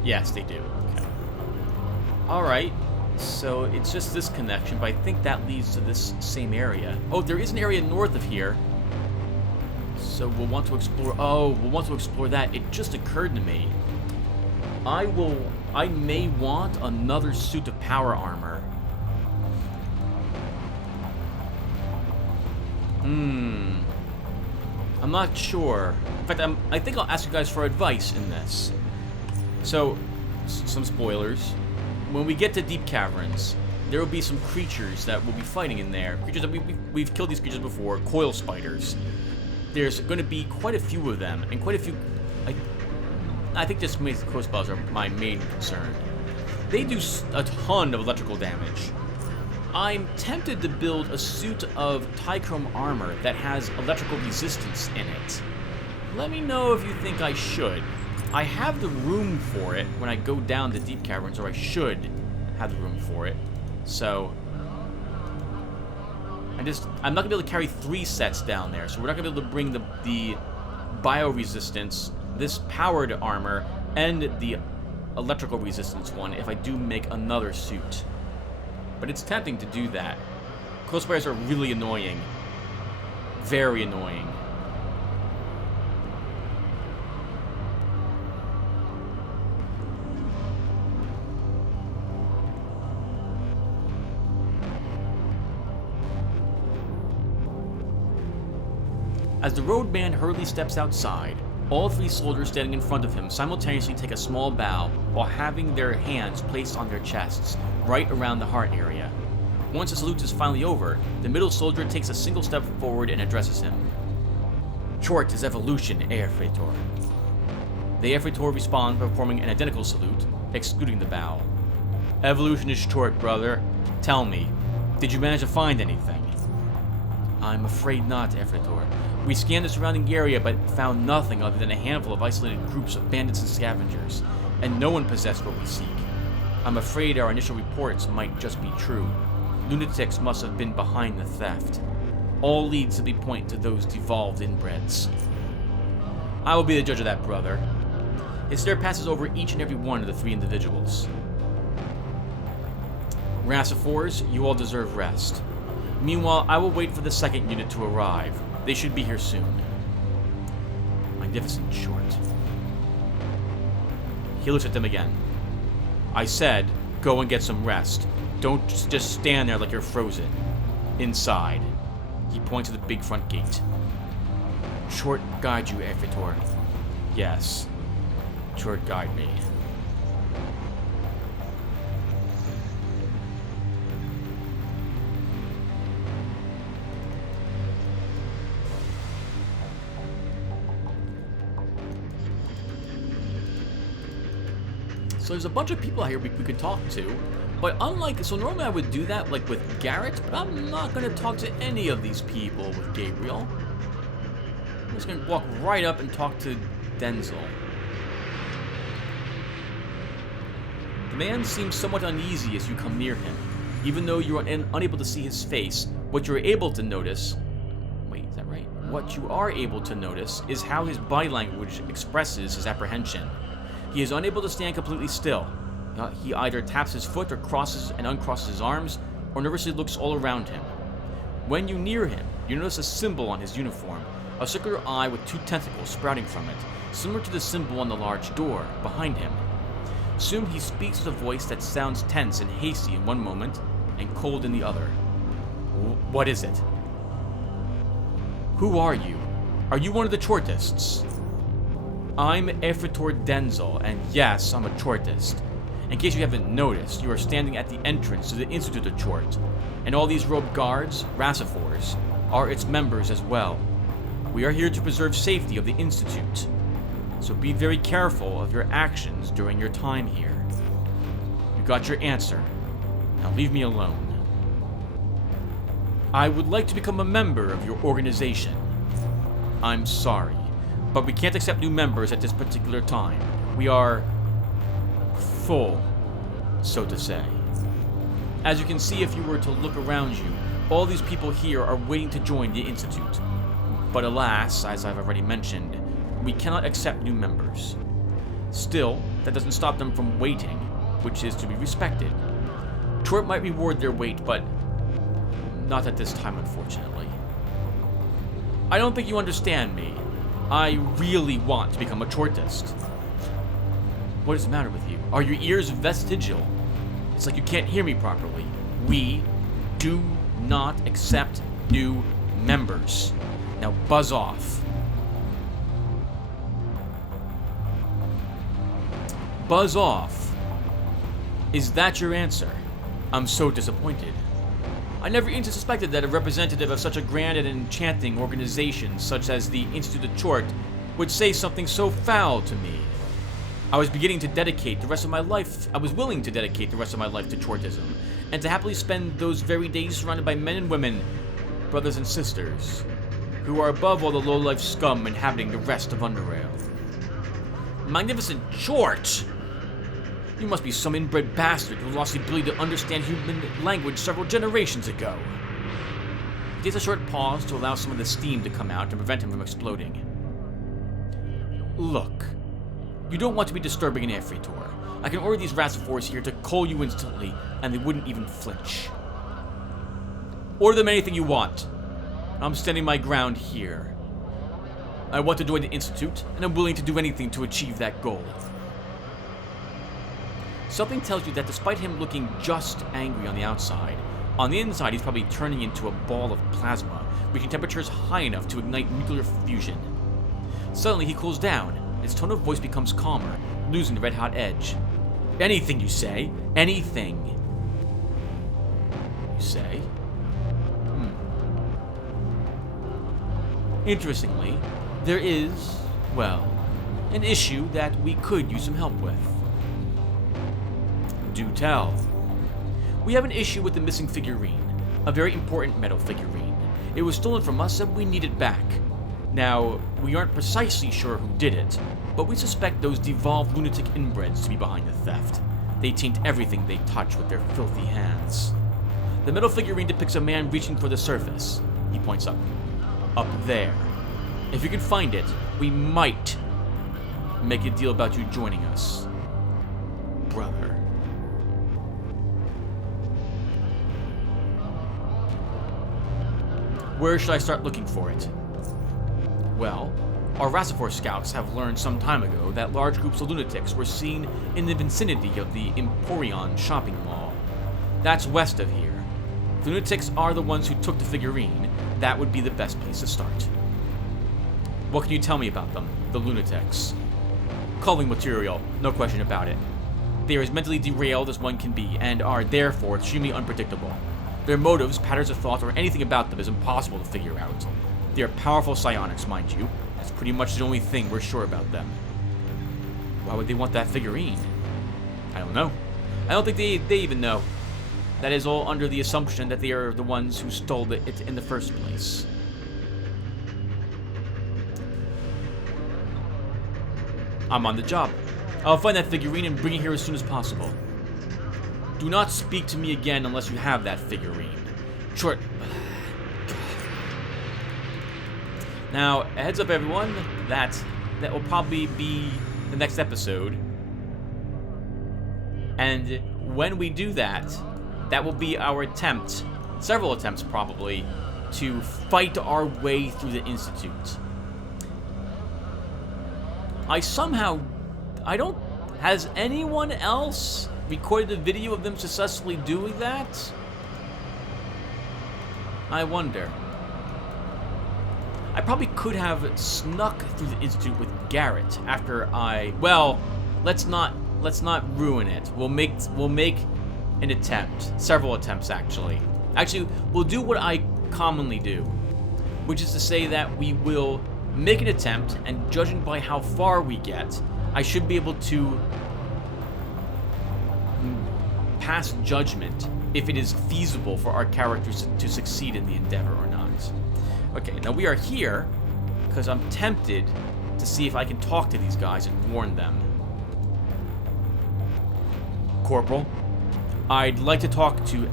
Yes, they do. Okay. Alright, so it's just this connection, but I think that leads to this same area. Oh, there is an area north of here. So we'll want to explore... Oh, we'll want to explore that. It just occurred to me. I may want another suit of power armor. I'm not sure. In fact, I think I'll ask you guys for advice in this. So, some spoilers. When we get to deep caverns, there will be some creatures that we'll be fighting in there. Creatures that we've killed these creatures before, coil spiders. There's going to be quite a few of them, and quite a few... I think just the coil spiders are my main concern. They do a ton of electrical damage. I'm tempted to build a suit of Tychrome armor that has electrical resistance in it. Let me know if you think I should. I have the room for it when I go down the deep caverns, or I should have the room for it. So, I'm not going to be able to carry 3 sets down there, so we're not going to be able to bring the bio-resistance, this powered armor, and the electrical resistance one if I do make another suit. But it's tempting to do that. Coil spiders are really annoying. Very annoying. As the roadman hurriedly steps outside, all 3 soldiers standing in front of him simultaneously take a small bow while having their hands placed on their chests, right around the heart area. Once the salute is finally over, the middle soldier takes a single step forward and addresses him. Chort is evolution, Earfreitor. The Earfreitor respond by performing an identical salute, excluding the bow. Evolution is Chort, brother. Tell me, did you manage to find anything? I'm afraid not, Earfreitor. We scanned the surrounding area, but found nothing other than a handful of isolated groups of bandits and scavengers, and no one possessed what we seek. I'm afraid our initial reports might just be true. Lunatics must have been behind the theft. All leads simply point to those devolved inbreds. I will be the judge of that, brother. His stare passes over each and every one of the 3 individuals. Rassiphores, you all deserve rest. Meanwhile, I will wait for the second unit to arrive. They should be here soon. Magnificent Short. He looks at them again. I said, go and get some rest. Don't just stand there like you're frozen. Inside. He points to the big front gate. Short guide you, Earfreitor. Yes. Short guide me. So there's a bunch of people out here we could talk to. But unlike, so normally I would do that like with Garrett, but I'm not going to talk to any of these people with Gabriel. I'm just going to walk right up and talk to Denzel. The man seems somewhat uneasy as you come near him. Even though you are unable to see his face, what you're able to notice... Wait, is that right? What you are able to notice is how his body language expresses his apprehension. He is unable to stand completely still. He either taps his foot or crosses and uncrosses his arms, or nervously looks all around him. When you near him, you notice a symbol on his uniform, a circular eye with 2 tentacles sprouting from it, similar to the symbol on the large door behind him. Soon he speaks with a voice that sounds tense and hasty in one moment, and cold in the other. What is it? Who are you? Are you one of the Chortists? I'm Efretor Denzel, and yes, I'm a Chortist. In case you haven't noticed, you are standing at the entrance to the Institute of Chort, and all these robed guards, Rassifors, are its members as well. We are here to preserve safety of the Institute, so be very careful of your actions during your time here. You got your answer. Now leave me alone. I would like to become a member of your organization. I'm sorry, but we can't accept new members at this particular time. We are full, so to say. As you can see if you were to look around you, all these people here are waiting to join the Institute. But alas, as I've already mentioned, we cannot accept new members. Still, that doesn't stop them from waiting, which is to be respected. Chort might reward their wait, but not at this time, unfortunately. I don't think you understand me. I really want to become a Chortist. What is the matter with you? Are your ears vestigial? It's like you can't hear me properly. We do not accept new members. Now buzz off. Buzz off. Is that your answer? I'm so disappointed. I never even suspected that a representative of such a grand and enchanting organization such as the Institute of Chort would say something so foul to me. I was willing to dedicate the rest of my life to Chortism, and to happily spend those very days surrounded by men and women, brothers and sisters, who are above all the low-life scum inhabiting the rest of Underrail. Magnificent Chort! You must be some inbred bastard who lost the ability to understand human language several generations ago. He takes a short pause to allow some of the steam to come out and prevent him from exploding. Look. You don't want to be disturbing an Efretor. I can order these Rassifors here to cull you instantly, and they wouldn't even flinch. Order them anything you want. I'm standing my ground here. I want to join the Institute, and I'm willing to do anything to achieve that goal. Something tells you that despite him looking just angry on the outside, on the inside he's probably turning into a ball of plasma, reaching temperatures high enough to ignite nuclear fusion. Suddenly he cools down. His tone of voice becomes calmer, losing the red-hot edge. Anything you say. Anything. You say? Interestingly, there is, well, an issue that we could use some help with. Do tell. We have an issue with the missing figurine, a very important metal figurine. It was stolen from us and we need it back. Now, we aren't precisely sure who did it, but we suspect those devolved lunatic inbreds to be behind the theft. They taint everything they touch with their filthy hands. The metal figurine depicts a man reaching for the surface. He points up. Up there. If you can find it, we might make a deal about you joining us. Brother. Where should I start looking for it? Well, our Rassifor scouts have learned some time ago that large groups of lunatics were seen in the vicinity of the Emporion shopping mall. That's west of here. If the lunatics are the ones who took the figurine, that would be the best place to start. What can you tell me about them, the lunatics? Culling material, no question about it. They are as mentally derailed as one can be, and are therefore extremely unpredictable. Their motives, patterns of thought, or anything about them is impossible to figure out. They are powerful psionics, mind you. That's pretty much the only thing we're sure about them. Why would they want that figurine? I don't know. I don't think they even know. That is all under the assumption that they are the ones who stole it in the first place. I'm on the job. I'll find that figurine and bring it here as soon as possible. Do not speak to me again unless you have that figurine. Short. Now, a heads up everyone, that will probably be the next episode. And when we do that, that will be our attempt, several attempts probably, to fight our way through the Institute. Has anyone else recorded a video of them successfully doing that? I wonder. I probably could have snuck through the Institute with Garrett after well, let's not ruin it. We'll make an attempt, several attempts actually. Actually, we'll do what I commonly do, which is to say that we will make an attempt, and judging by how far we get, I should be able to pass judgment if it is feasible for our characters to succeed in the endeavor or not. Okay, now we are here because I'm tempted to see if I can talk to these guys and warn them. Corporal, I'd like to talk to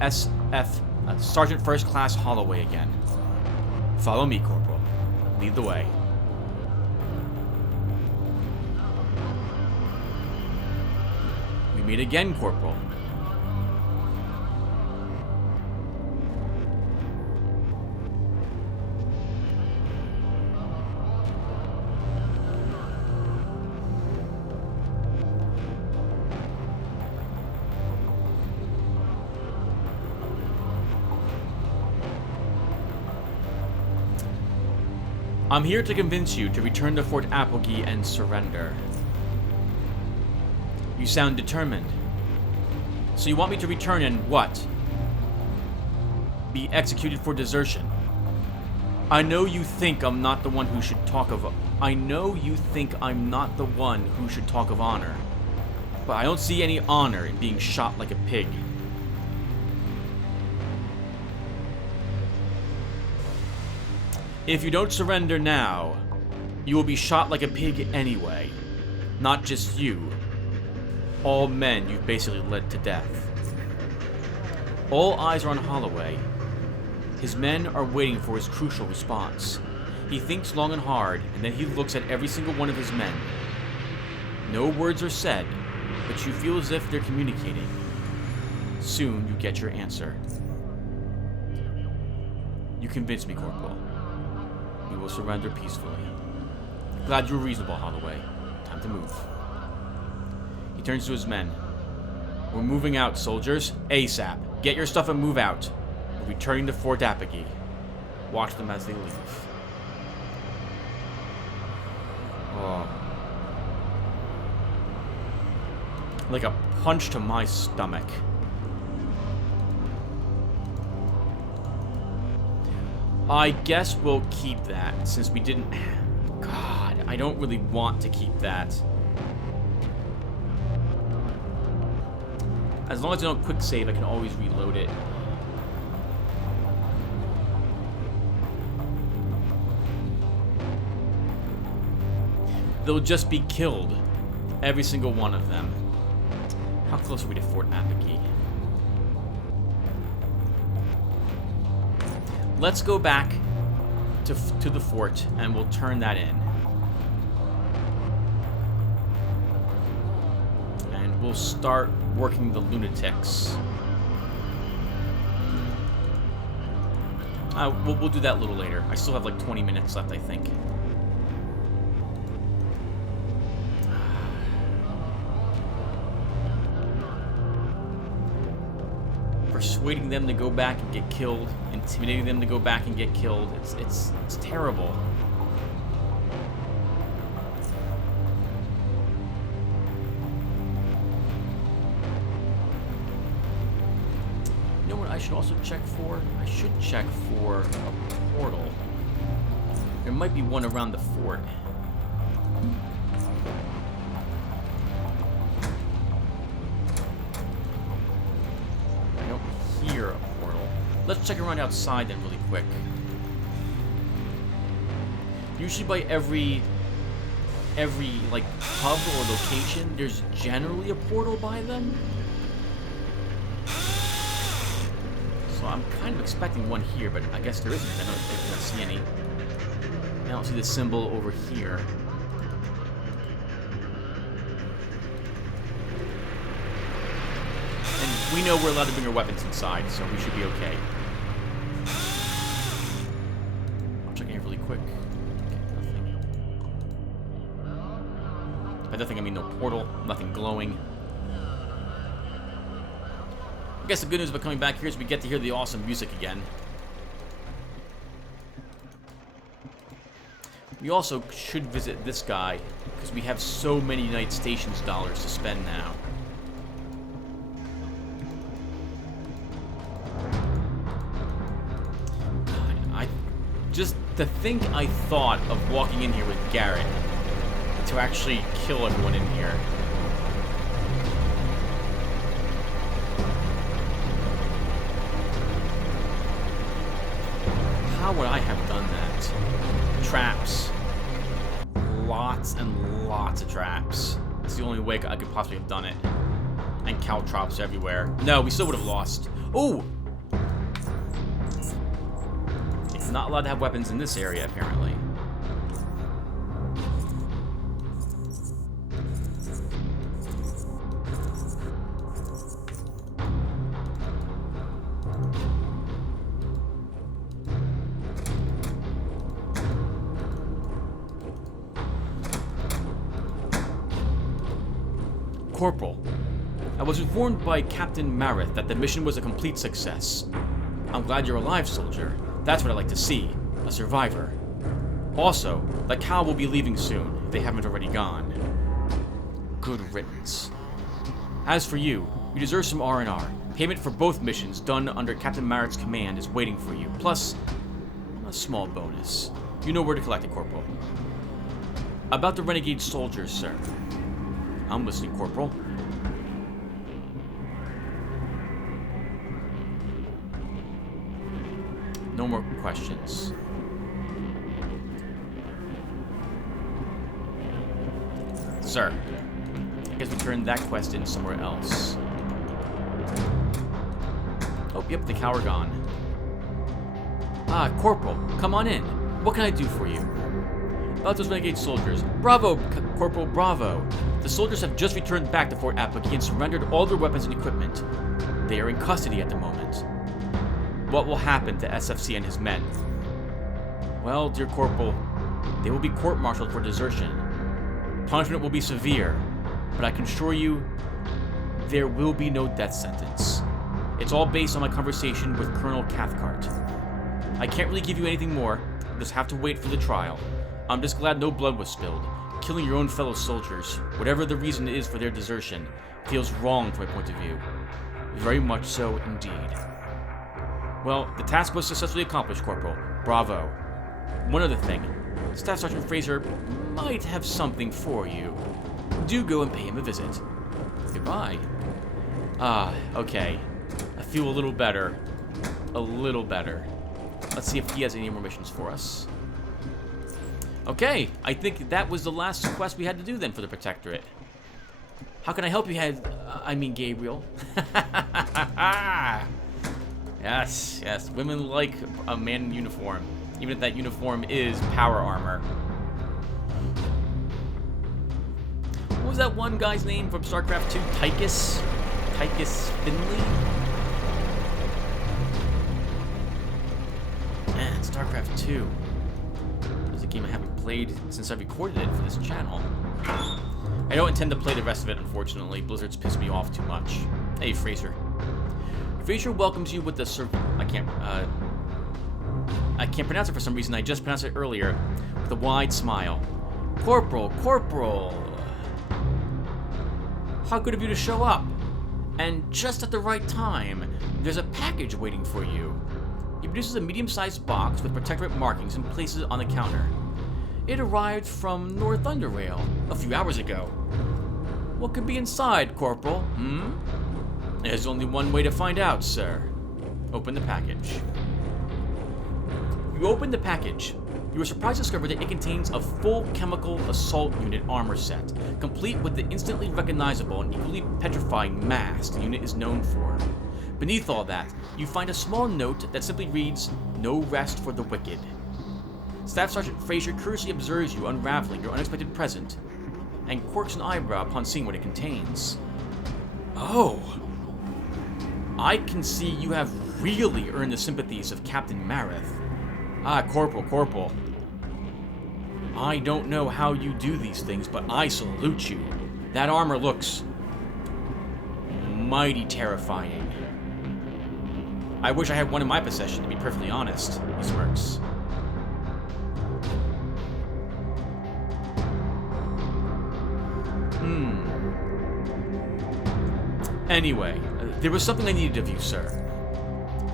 Sergeant First Class Holloway again. Follow me, Corporal. Lead the way. We meet again, Corporal. I'm here to convince you to return to Fort Applegate and surrender. You sound determined. So you want me to return and what? Be executed for desertion. I know you think I'm not the one who should talk of... I know you think I'm not the one who should talk of honor. But I don't see any honor in being shot like a pig. If you don't surrender now, you will be shot like a pig anyway. Not just you. All men you've basically led to death. All eyes are on Holloway. His men are waiting for his crucial response. He thinks long and hard, and then he looks at every single one of his men. No words are said, but you feel as if they're communicating. Soon you get your answer. You convinced me, Corporal. We will surrender peacefully. Glad you're reasonable, Holloway. Time to move. He turns to his men. We're moving out, soldiers. ASAP. Get your stuff and move out. We're returning to Fort Applegate. Watch them as they leave. Oh. Like a punch to my stomach. I guess we'll keep that, since we didn't... God, I don't really want to keep that. As long as I don't quick save, I can always reload it. They'll just be killed. Every single one of them. How close are we to Fort Applegate? Let's go back to the fort, and we'll turn that in. And we'll start working the lunatics. We'll do that a little later. I still have like 20 minutes left, I think. Persuading them to go back and get killed, intimidating them to go back and get killed. It's terrible. You know what I should also check for? I should check for a portal. There might be one around the fort. Let's check around outside then really quick. Usually by every like hub or location, there's generally a portal by them. So I'm kind of expecting one here, but I guess there isn't. I don't see any. I don't see the symbol over here. And we know we're allowed to bring our weapons inside, so we should be okay. I'm checking here really quick. Okay, nothing. By nothing, I mean no portal, nothing glowing. I guess the good news about coming back here is we get to hear the awesome music again. We also should visit this guy, because we have so many United Stations dollars to spend now. Just to think I thought of walking in here with Garrett to actually kill everyone in here. How would I have done that? Traps. Lots and lots of traps. That's the only way I could possibly have done it. And caltrops everywhere. No, we still would have lost. Ooh! Not allowed to have weapons in this area, apparently. Corporal, I was informed by Captain Mareth that the mission was a complete success. I'm glad you're alive, soldier. That's what I like to see, a survivor. Also, the cow will be leaving soon, if they haven't already gone. Good riddance. As for you, you deserve some R&R. Payment for both missions done under Captain Mareth's command is waiting for you, plus a small bonus. You know where to collect it, Corporal. About the renegade soldiers, sir. I'm listening, Corporal. No more questions. Sir, I guess we turn that quest in somewhere else. Oh, yep, the cow are gone. Ah, Corporal, come on in. What can I do for you? About those renegade soldiers. Bravo, Corporal, bravo. The soldiers have just returned back to Fort Apogee and surrendered all their weapons and equipment. They are in custody at the moment. What will happen to SFC and his men? Well, dear Corporal, they will be court-martialed for desertion. Punishment will be severe, but I can assure you there will be no death sentence. It's all based on my conversation with Colonel Cathcart. I can't really give you anything more. You'll just have to wait for the trial. I'm just glad no blood was spilled. Killing your own fellow soldiers, whatever the reason it is for their desertion, feels wrong from my point of view. Very much so indeed. Well, the task was successfully accomplished, Corporal. Bravo. One other thing. Staff Sergeant Fraser might have something for you. Do go and pay him a visit. Goodbye. Ah, okay. I feel a little better. A little better. Let's see if he has any more missions for us. Okay, I think that was the last quest we had to do then for the Protectorate. How can I help you, Gabriel? Yes, yes. Women like a man in uniform, even if that uniform is power armor. What was that one guy's name from StarCraft 2? Tychus? Tychus Finley? Man, StarCraft 2. It's a game I haven't played since I recorded it for this channel. I don't intend to play the rest of it, unfortunately. Blizzard's pissed me off too much. Hey, Fraser. Fraser welcomes you with the I can't pronounce it for some reason. I just pronounced it earlier with a wide smile. Corporal, Corporal. How good of you to show up. And just at the right time, there's a package waiting for you. He produces a medium-sized box with Protectorate markings and places it on the counter. It arrived from North Underrail a few hours ago. What could be inside, Corporal? There's only one way to find out, sir. Open the package. You open the package. You are surprised to discover that it contains a full chemical assault unit armor set, complete with the instantly recognizable and equally petrifying mask the unit is known for. Beneath all that, you find a small note that simply reads, "No rest for the wicked." Staff Sergeant Fraser curiously observes you unraveling your unexpected present, and quirks an eyebrow upon seeing what it contains. Oh! I can see you have really earned the sympathies of Captain Mareth. Ah, Corporal. I don't know how you do these things, but I salute you. That armor looks mighty terrifying. I wish I had one in my possession, to be perfectly honest, he smirks. Anyway, there was something I needed of you, sir.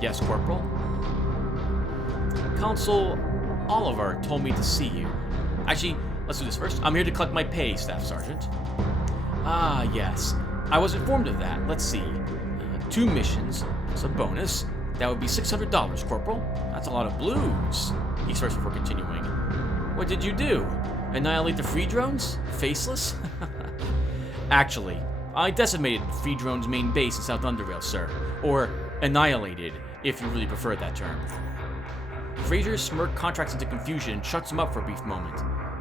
Yes, Corporal? Consul Oliver told me to see you. Actually, let's do this first. I'm here to collect my pay, Staff Sergeant. Ah, yes. I was informed of that. Let's see. 2 missions. It's a bonus. That would be $600, Corporal. That's a lot of blues. He starts before continuing. What did you do? Annihilate the free drones? Faceless? Actually, I decimated Free Drone's main base in South Underrail, sir. Or annihilated, if you really prefer that term. Fraser's smirk contracts into confusion and shuts him up for a brief moment.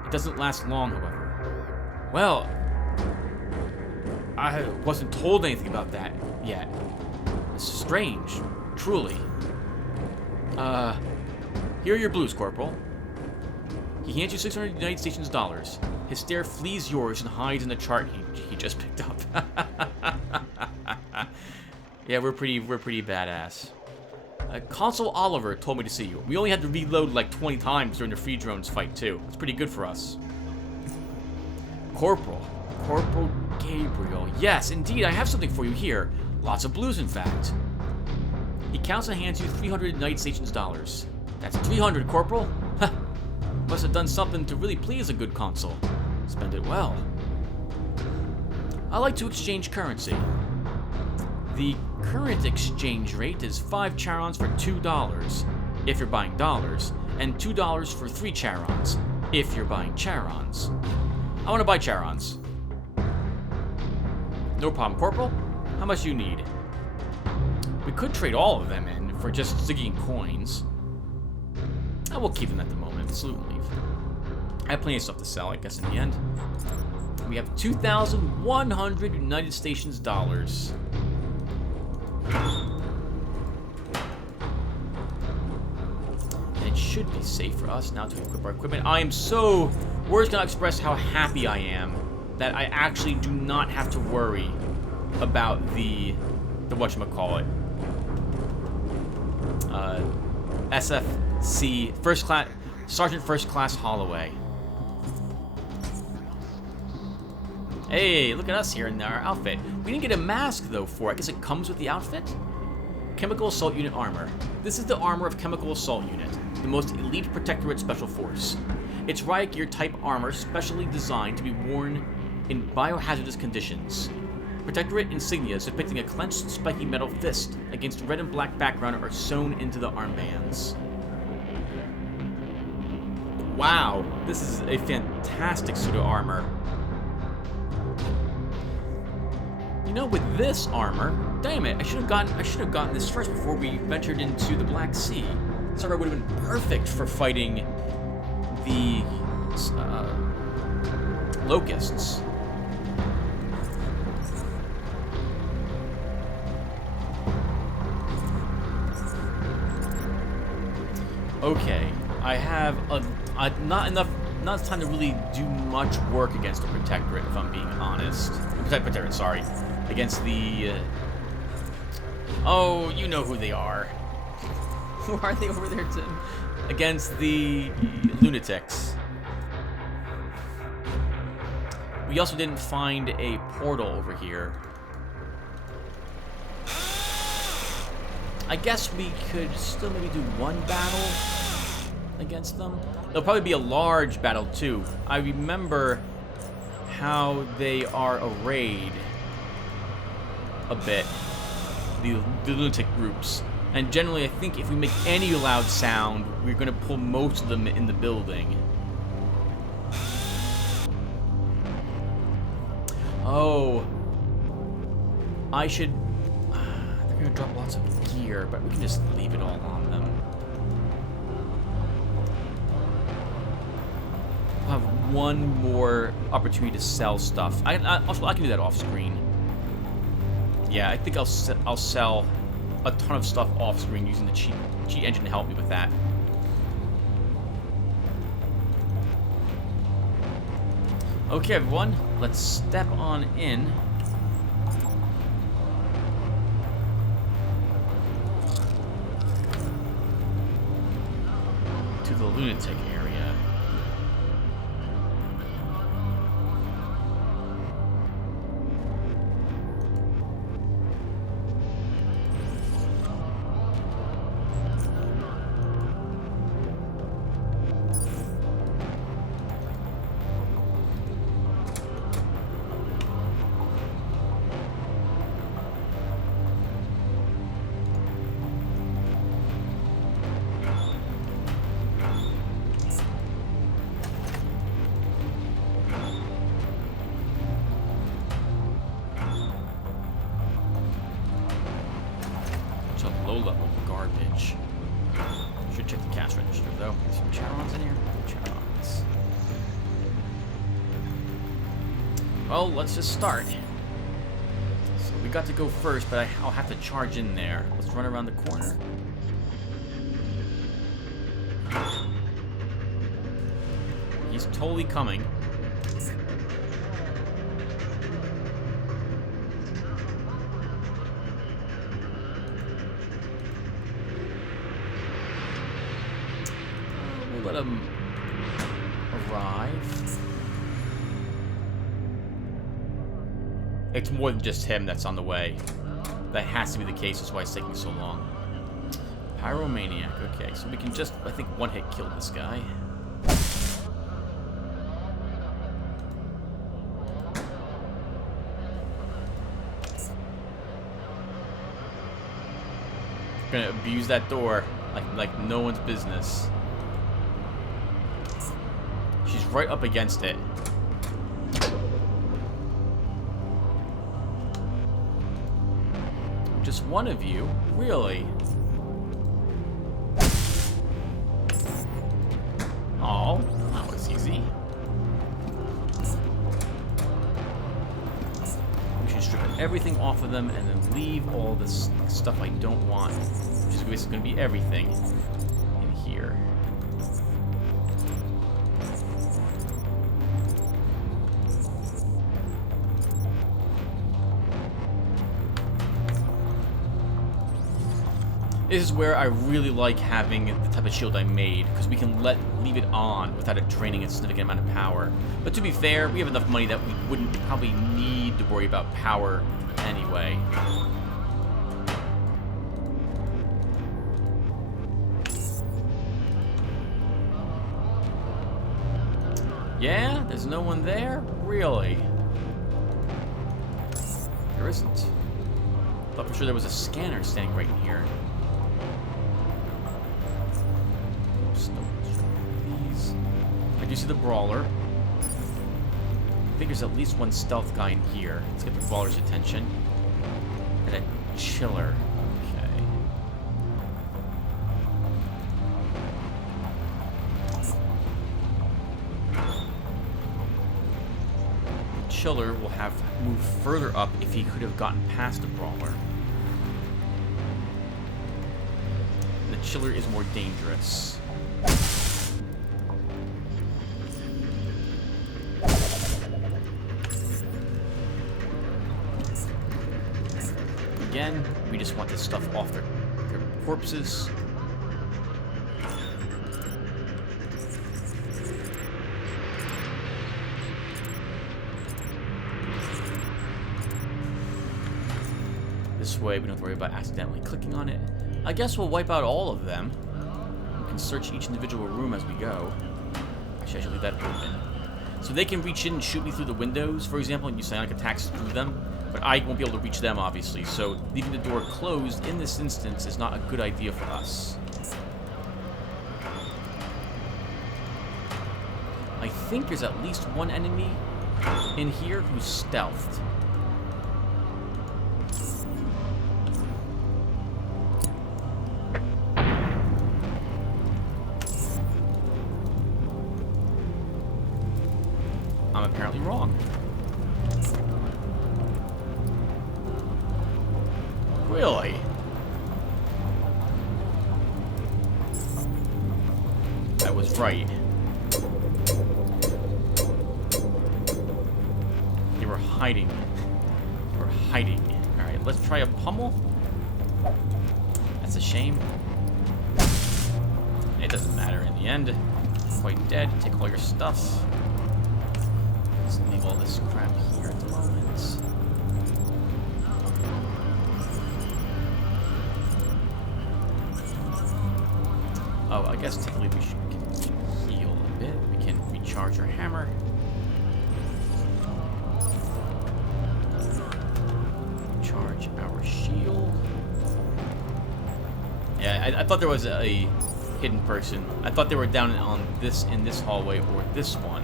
It doesn't last long, however. Well, I wasn't told anything about that yet. It's strange, truly. Here are your blues, Corporal. He hands you 600 United States dollars. His stare flees yours and hides in the chart he just picked up. Yeah, we're pretty badass. Consul Oliver told me to see you. We only had to reload like 20 times during the Free Drones fight too. It's pretty good for us. Corporal Gabriel. Yes, indeed, I have something for you here. Lots of blues, in fact. He counts and hands you 300 United States dollars. That's 300, Corporal. Must have done something to really please a good consul. Spend it well. I like to exchange currency. The current exchange rate is 5 charons for $2, if you're buying dollars, and $2 for 3 charons, if you're buying charons. I want to buy charons. No problem, Corporal. How much do you need? We could trade all of them in for just Stygian coins. I will keep them at the moment. Salute and leave. I have plenty of stuff to sell, I guess, in the end. We have 2,100 United States dollars. And it should be safe for us now to equip our equipment. I am so... Words cannot express how happy I am that I actually do not have to worry about the whatchamacallit. SFC, First Class... Sergeant First Class Holloway. Hey, look at us here in our outfit. We didn't get a mask, though, for it. I guess it comes with the outfit? Chemical Assault Unit Armor. This is the armor of Chemical Assault Unit, the most elite Protectorate Special Force. It's riot gear type armor specially designed to be worn in biohazardous conditions. Protectorate insignias depicting a clenched spiky metal fist against red and black background are sewn into the armbands. Wow, this is a fantastic suit of armor. You know, with this armor, damn it, I should have gotten this first before we ventured into the Black Sea. This armor would have been perfect for fighting the locusts. Okay, I have not enough time to really do much work against the Protectorate, if I'm being honest. Protectorate, sorry. Against the... oh, you know who they are. Who are they over there, Tim? Against the lunatics. We also didn't find a portal over here. I guess we could still maybe do one battle against them. There'll probably be a large battle too. I remember how they are arrayed a bit, the lunatic groups, And generally, I think if we make any loud sound, we're going to pull most of them in the building. Oh. I should... they're going to drop lots of gear, but we can just leave it all on them. We'll have one more opportunity to sell stuff. Also, I can do that off screen. Yeah, I think I'll sell a ton of stuff off screen using the cheat engine to help me with that. Okay, everyone, let's step on in. To the lunatic area. Low-level garbage. Should check the cash register, though. There's some Charons in here. Charons. Well, let's just start. So we got to go first, but I'll have to charge in there. Let's run around the corner. He's totally coming. Let him arrive. It's more than just him that's on the way. That has to be the case. That's why it's taking so long. Pyromaniac. Okay, so we can just, I think, one hit kill this guy. Gonna abuse that door like no one's business. She's right up against it. Just one of you? Really? Oh, that was easy. We should strip everything off of them and then leave all this stuff I don't want, which is basically going to be everything in here. This is where I really like having the type of shield I made, because we can leave it on without it draining a significant amount of power. But to be fair, we have enough money that we wouldn't probably need to worry about power anyway. Yeah? There's no one there? Really? There isn't. Thought for sure there was a scanner standing right in here. I do see the brawler. I think there's at least one stealth guy in here. Let's get the brawler's attention. And a chiller. Okay. The chiller will have moved further up if he could have gotten past the brawler. The chiller is more dangerous. Again, we just want this stuff off their corpses. This way, we don't have to worry about accidentally clicking on it. I guess we'll wipe out all of them. We can search each individual room as we go. Actually, I should leave that open. So they can reach in and shoot me through the windows, for example, and use psionic attacks through them. But I won't be able to reach them, obviously, so leaving the door closed in this instance is not a good idea for us. I think there's at least one enemy in here who's stealthed. I'm apparently wrong. Really? I was right. They were hiding. They were hiding. Alright, let's try a pummel. That's a shame. It doesn't matter in the end. Quite dead. Take all your stuff. Let's leave all this crap here at the moment. Oh, I guess technically we should heal a bit. We can recharge our hammer. Charge our shield. Yeah, I thought there was a hidden person. I thought they were down on this in this hallway or this one.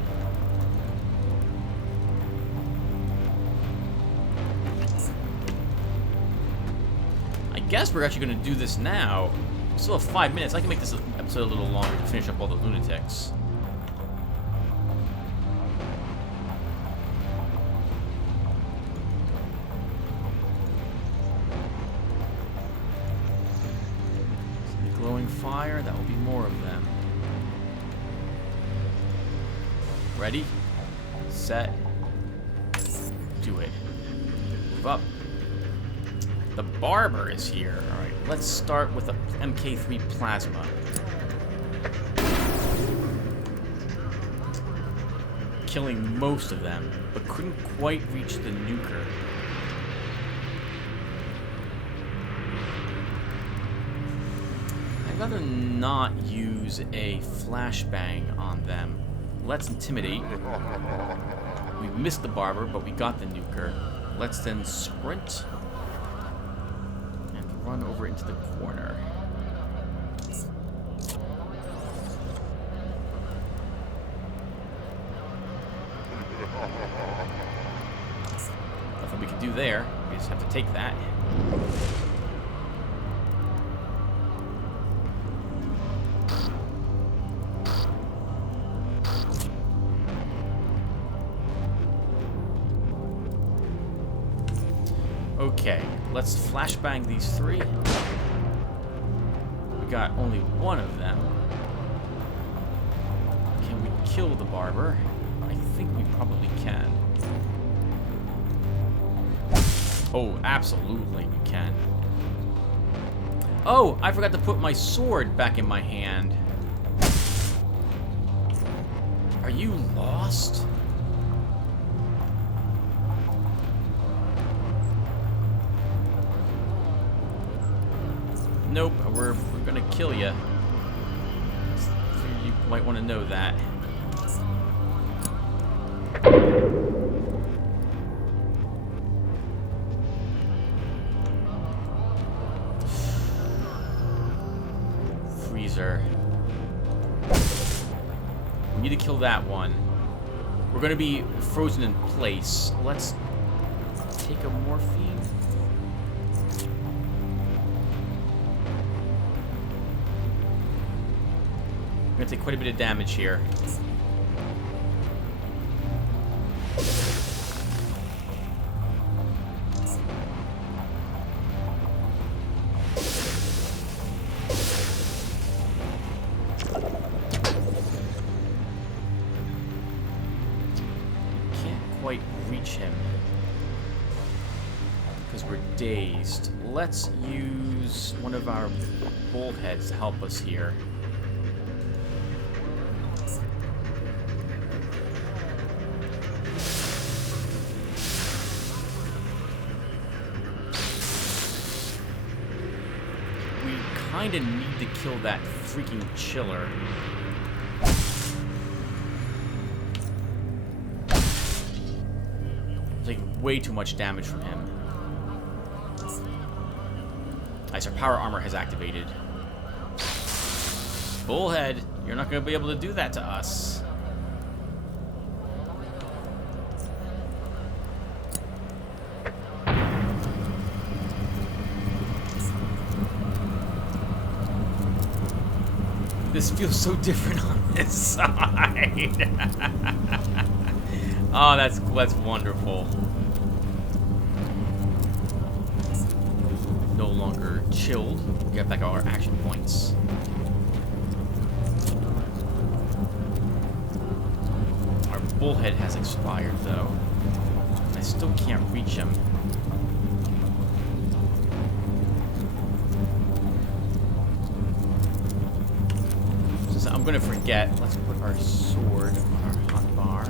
I guess we're actually going to do this now. We still have 5 minutes. I can make this episode a little longer to finish up all the lunatics. The glowing fire, that will be more of them. Ready? Set. Do it. Move up. The barber is here. Alright, let's start with a MK3 plasma. Killing most of them, but couldn't quite reach the nuker. I'd rather not use a flashbang on them. Let's intimidate. We missed the barber, but we got the nuker. Let's then sprint. Run over into the corner. Nothing we can do there. We just have to take that. Okay, let's flashbang these three. We got only one of them. Can we kill the barber? I think we probably can. Oh, absolutely we can. Oh, I forgot to put my sword back in my hand. Are you lost? Nope, we're gonna kill you. You might want to know that. Freezer. We need to kill that one. We're gonna be frozen in place. Let's take a morphine. We're gonna take quite a bit of damage here. Can't quite reach him because we're dazed. Let's use one of our bolt heads to help us here. Kinda need to kill that freaking chiller. Like, way too much damage from him. Alright, so our power armor has activated. Bullhead, you're not going to be able to do that to us. This feels so different on this side. Oh, that's wonderful. No longer chilled. We get back our action points. Our bullhead has expired, though. I still can't reach him. I'm gonna forget. Let's put our sword on our hotbar.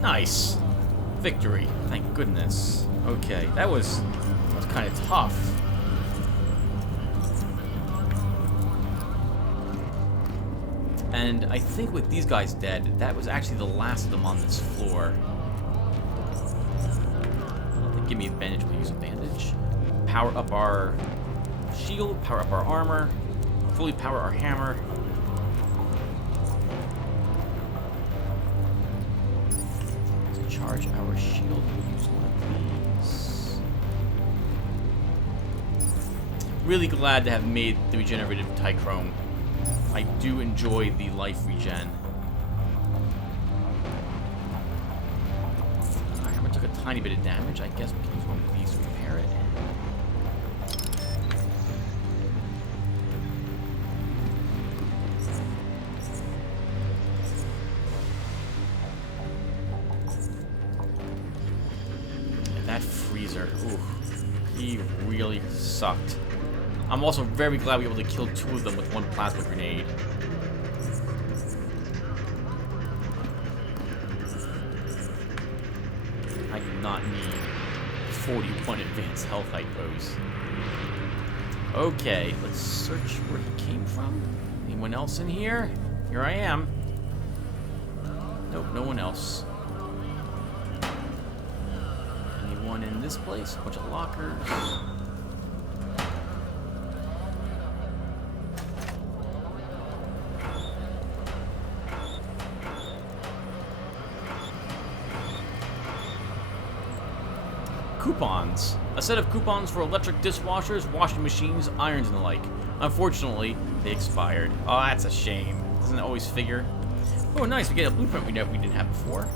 Nice. Victory. Thank goodness. Okay, that was kind of tough. And I think with these guys dead, that was actually the last of them on this floor. Give me a bandage, we'll use a bandage. Power up our shield, power up our armor, fully power our hammer. To charge our shield, we'll use one of these. Really glad to have made the regenerative Tychrome. I do enjoy the life regen. Took a tiny bit of damage. I guess we can use one of these to repair it. And that freezer, ooh, he really sucked. I'm also very glad we were able to kill 2 of them with 1 plasma grenade. I do not need 41 advanced health hypos. Okay, let's search where he came from. Anyone else in here? Here I am. Nope, no one else. Anyone in this place? A bunch of lockers. Coupons. A set of coupons for electric dishwashers, washing machines, irons, and the like. Unfortunately, they expired. Oh, that's a shame. Doesn't it always figure? Oh, nice. We get a blueprint we didn't have before.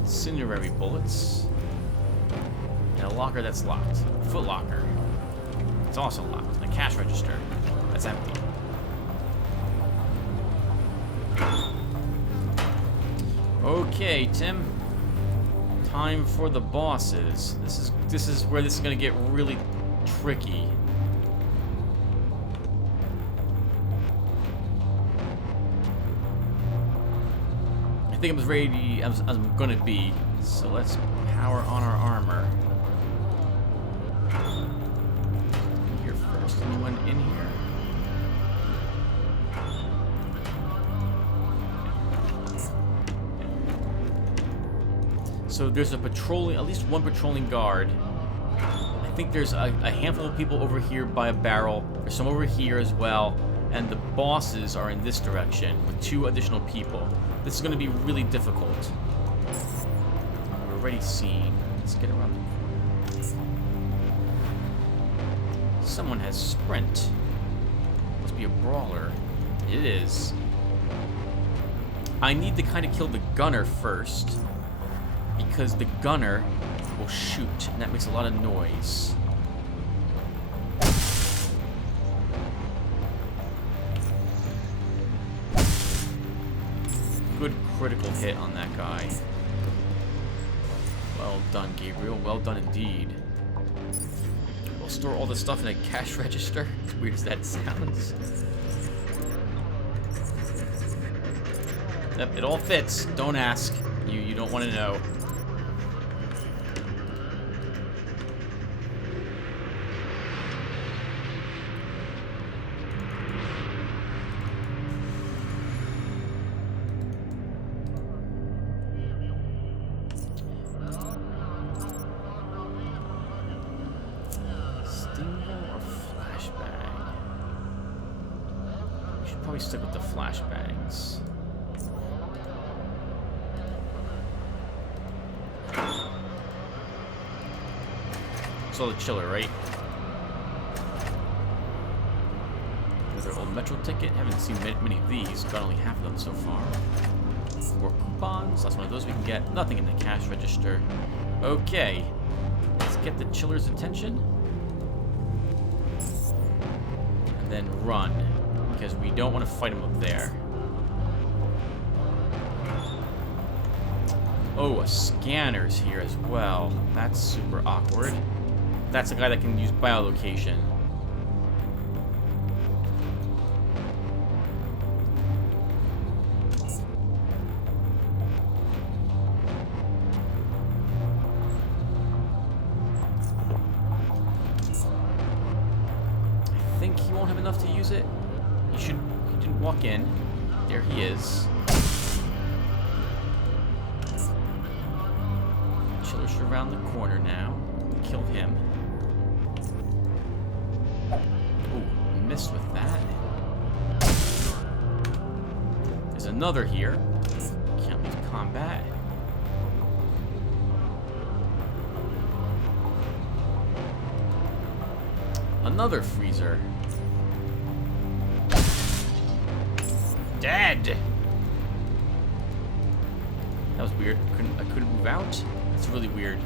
Incendiary bullets. And a locker that's locked. A foot locker. It's also locked. A cash register. That's empty. Okay, Tim. Time for the bosses. This is where this is gonna get really tricky. I think I'm as ready as I'm gonna be. So let's power on our armor. Here first. Anyone in here? So there's a patrolling, at least one patrolling guard. I think there's a handful of people over here by a barrel. There's some over here as well. And the bosses are in this direction with 2 additional people. This is going to be really difficult. We're already seeing. Let's get around the corner. Someone has sprint. Must be a brawler. It is. I need to kind of kill the gunner first, because the gunner will shoot, and that makes a lot of noise. Good critical hit on that guy. Well done, Gabriel. Well done indeed. We'll store all this stuff in a cash register, as weird as that sounds. Yep, it all fits. Don't ask. You don't want to know. Should probably stick with the flashbangs. Saw the chiller, right? Another old metro ticket. Haven't seen many of these. Got only half of them so far. More coupons. Last one of those we can get. Nothing in the cash register. Okay. Let's get the chiller's attention. And then run. Because we don't want to fight him up there. Oh, a scanner's here as well. That's super awkward. That's a guy that can use biolocation. I think he won't have enough to use it. He didn't walk in. There he is. Chiller's around the corner now. Kill him. Ooh, missed with that. There's another here. Can't leave combat. Another freezer. Dead! That was weird. I couldn't move out. That's really weird.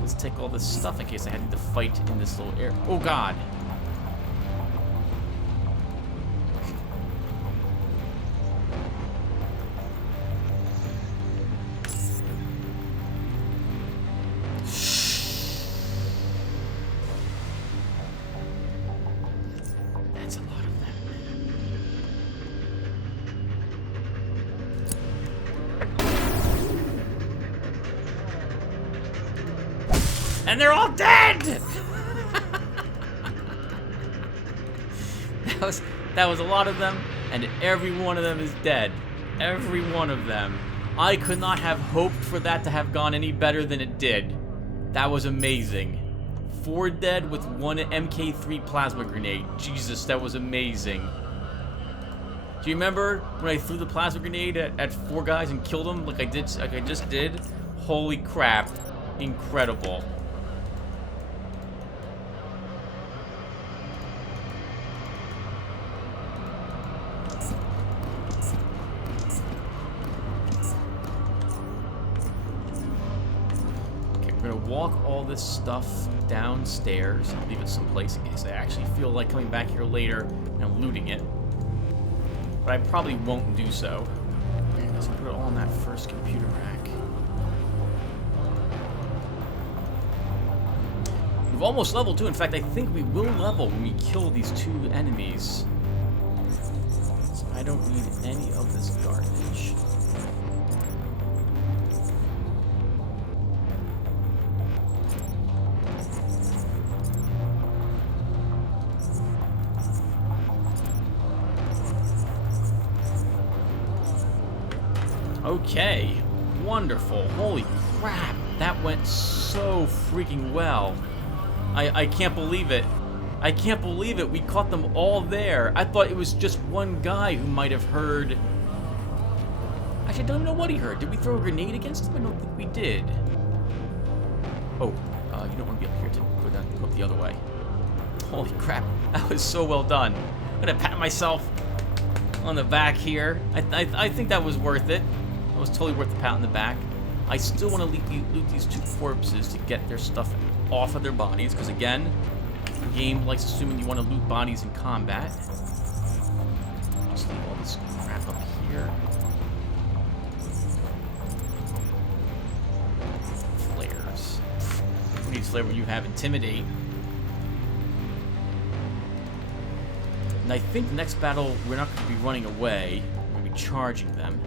Let's take all this stuff in case I had to fight in this little area. Oh god! That's a lot of them. And they're all dead! that was a lot of them, and every one of them is dead. Every one of them. I could not have hoped for that to have gone any better than it did. That was amazing. 4 dead with 1 MK3 plasma grenade. Jesus, that was amazing. Do you remember when I threw the plasma grenade at 4 guys and killed them like I just did? Holy crap. Incredible. We're gonna walk all this stuff downstairs and leave it someplace in case I actually feel like coming back here later and looting it. But I probably won't do so. Let's put it all on that first computer rack. We've almost leveled too. In fact, I think we will level when we kill these 2 enemies. So I don't need any of this garbage. Okay, wonderful. Holy crap, that went so freaking well. I can't believe it. I can't believe it. We caught them all there. I thought it was just one guy who might have heard. Actually, I don't even know what he heard. Did we throw a grenade against him? I don't think we did. Oh, you don't want to be up here to go the other way. Holy crap, that was so well done. I'm gonna pat myself on the back here. I think that was worth it. It was totally worth the pat on the back. I still want to loot these 2 corpses to get their stuff off of their bodies, because again, the game likes assuming you want to loot bodies in combat. Just leave all this crap up here. Flares. Who needs flare when you have Intimidate? And I think the next battle, we're not going to be running away. We're going to be charging them.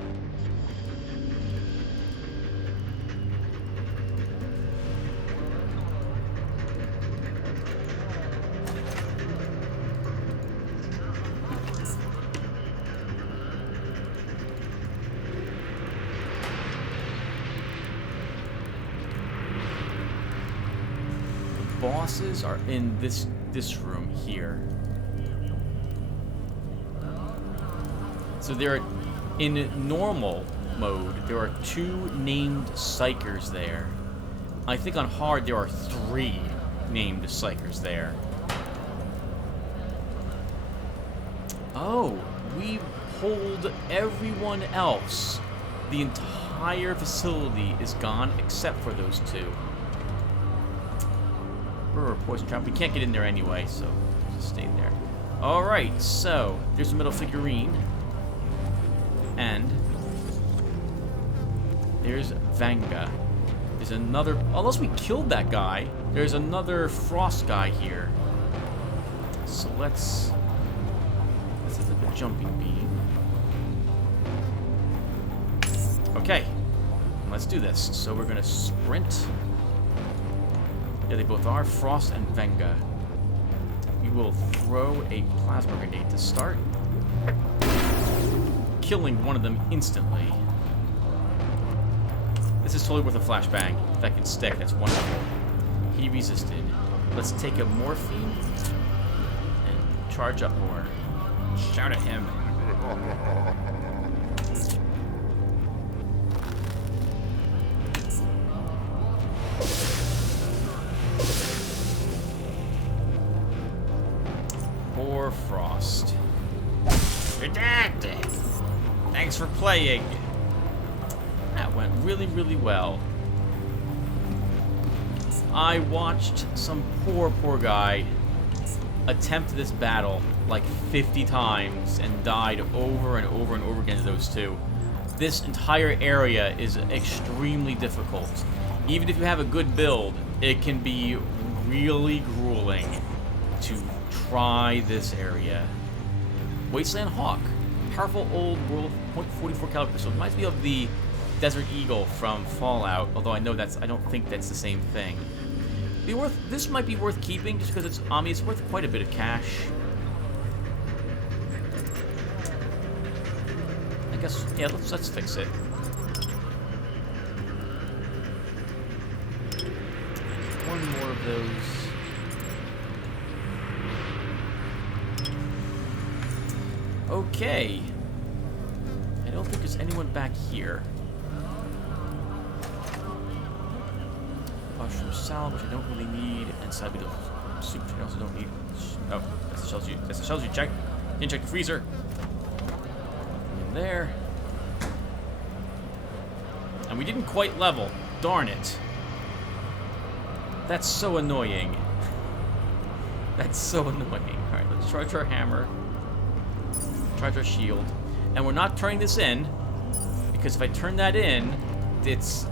Bosses are in this room here. So there are, in normal mode, there are 2 named psychers there. I think on hard there are 3 named psychers there. Oh, we pulled everyone else. The entire facility is gone except for those 2. We're a poison trap. We can't get in there anyway, so just stay there. Alright, so there's a metal figurine. And there's Vanga. There's another... Unless we killed that guy, there's another frost guy here. So let's hit the jumping beam. Okay. Let's do this. So we're going to sprint. Yeah, they both are. Frost and Venga. We will throw a plasma grenade to start. Killing one of them instantly. This is totally worth a flashbang. If that can stick, that's wonderful. He resisted. Let's take a morphine and charge up more. Shout at him. Poor Frost. You're dead! Thanks for playing. That went really, really well. I watched some poor guy attempt this battle like 50 times and died over and over and over again to those 2. This entire area is extremely difficult. Even if you have a good build, it can be really grueling to try this area. Wasteland Hawk. Powerful old world .44 caliber pistol. Reminds me of the Desert Eagle from Fallout, although I don't think that's the same thing. This might be worth keeping just because it's worth quite a bit of cash. I guess, yeah, let's fix it. One more of those. Okay. I don't think there's anyone back here. Mushroom salad, which I don't really need, and Sabido soup, which I also don't need. Oh, that's the shells you checked. Didn't check the freezer. In there. And we didn't quite level. Darn it. That's so annoying. That's so annoying. Alright, let's charge our hammer. Charge our shield. And we're not turning this in, because if I turn that in, it's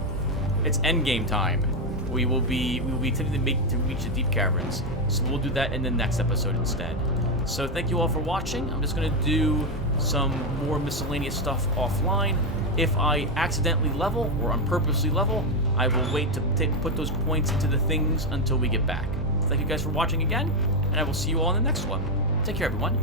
endgame time. We will be attempting to reach the deep caverns. So we'll do that in the next episode instead. So thank you all for watching. I'm just going to do some more miscellaneous stuff offline. If I accidentally level or unpurposely level, I will wait to put those points into the things until we get back. Thank you guys for watching again, and I will see you all in the next one. Take care, everyone.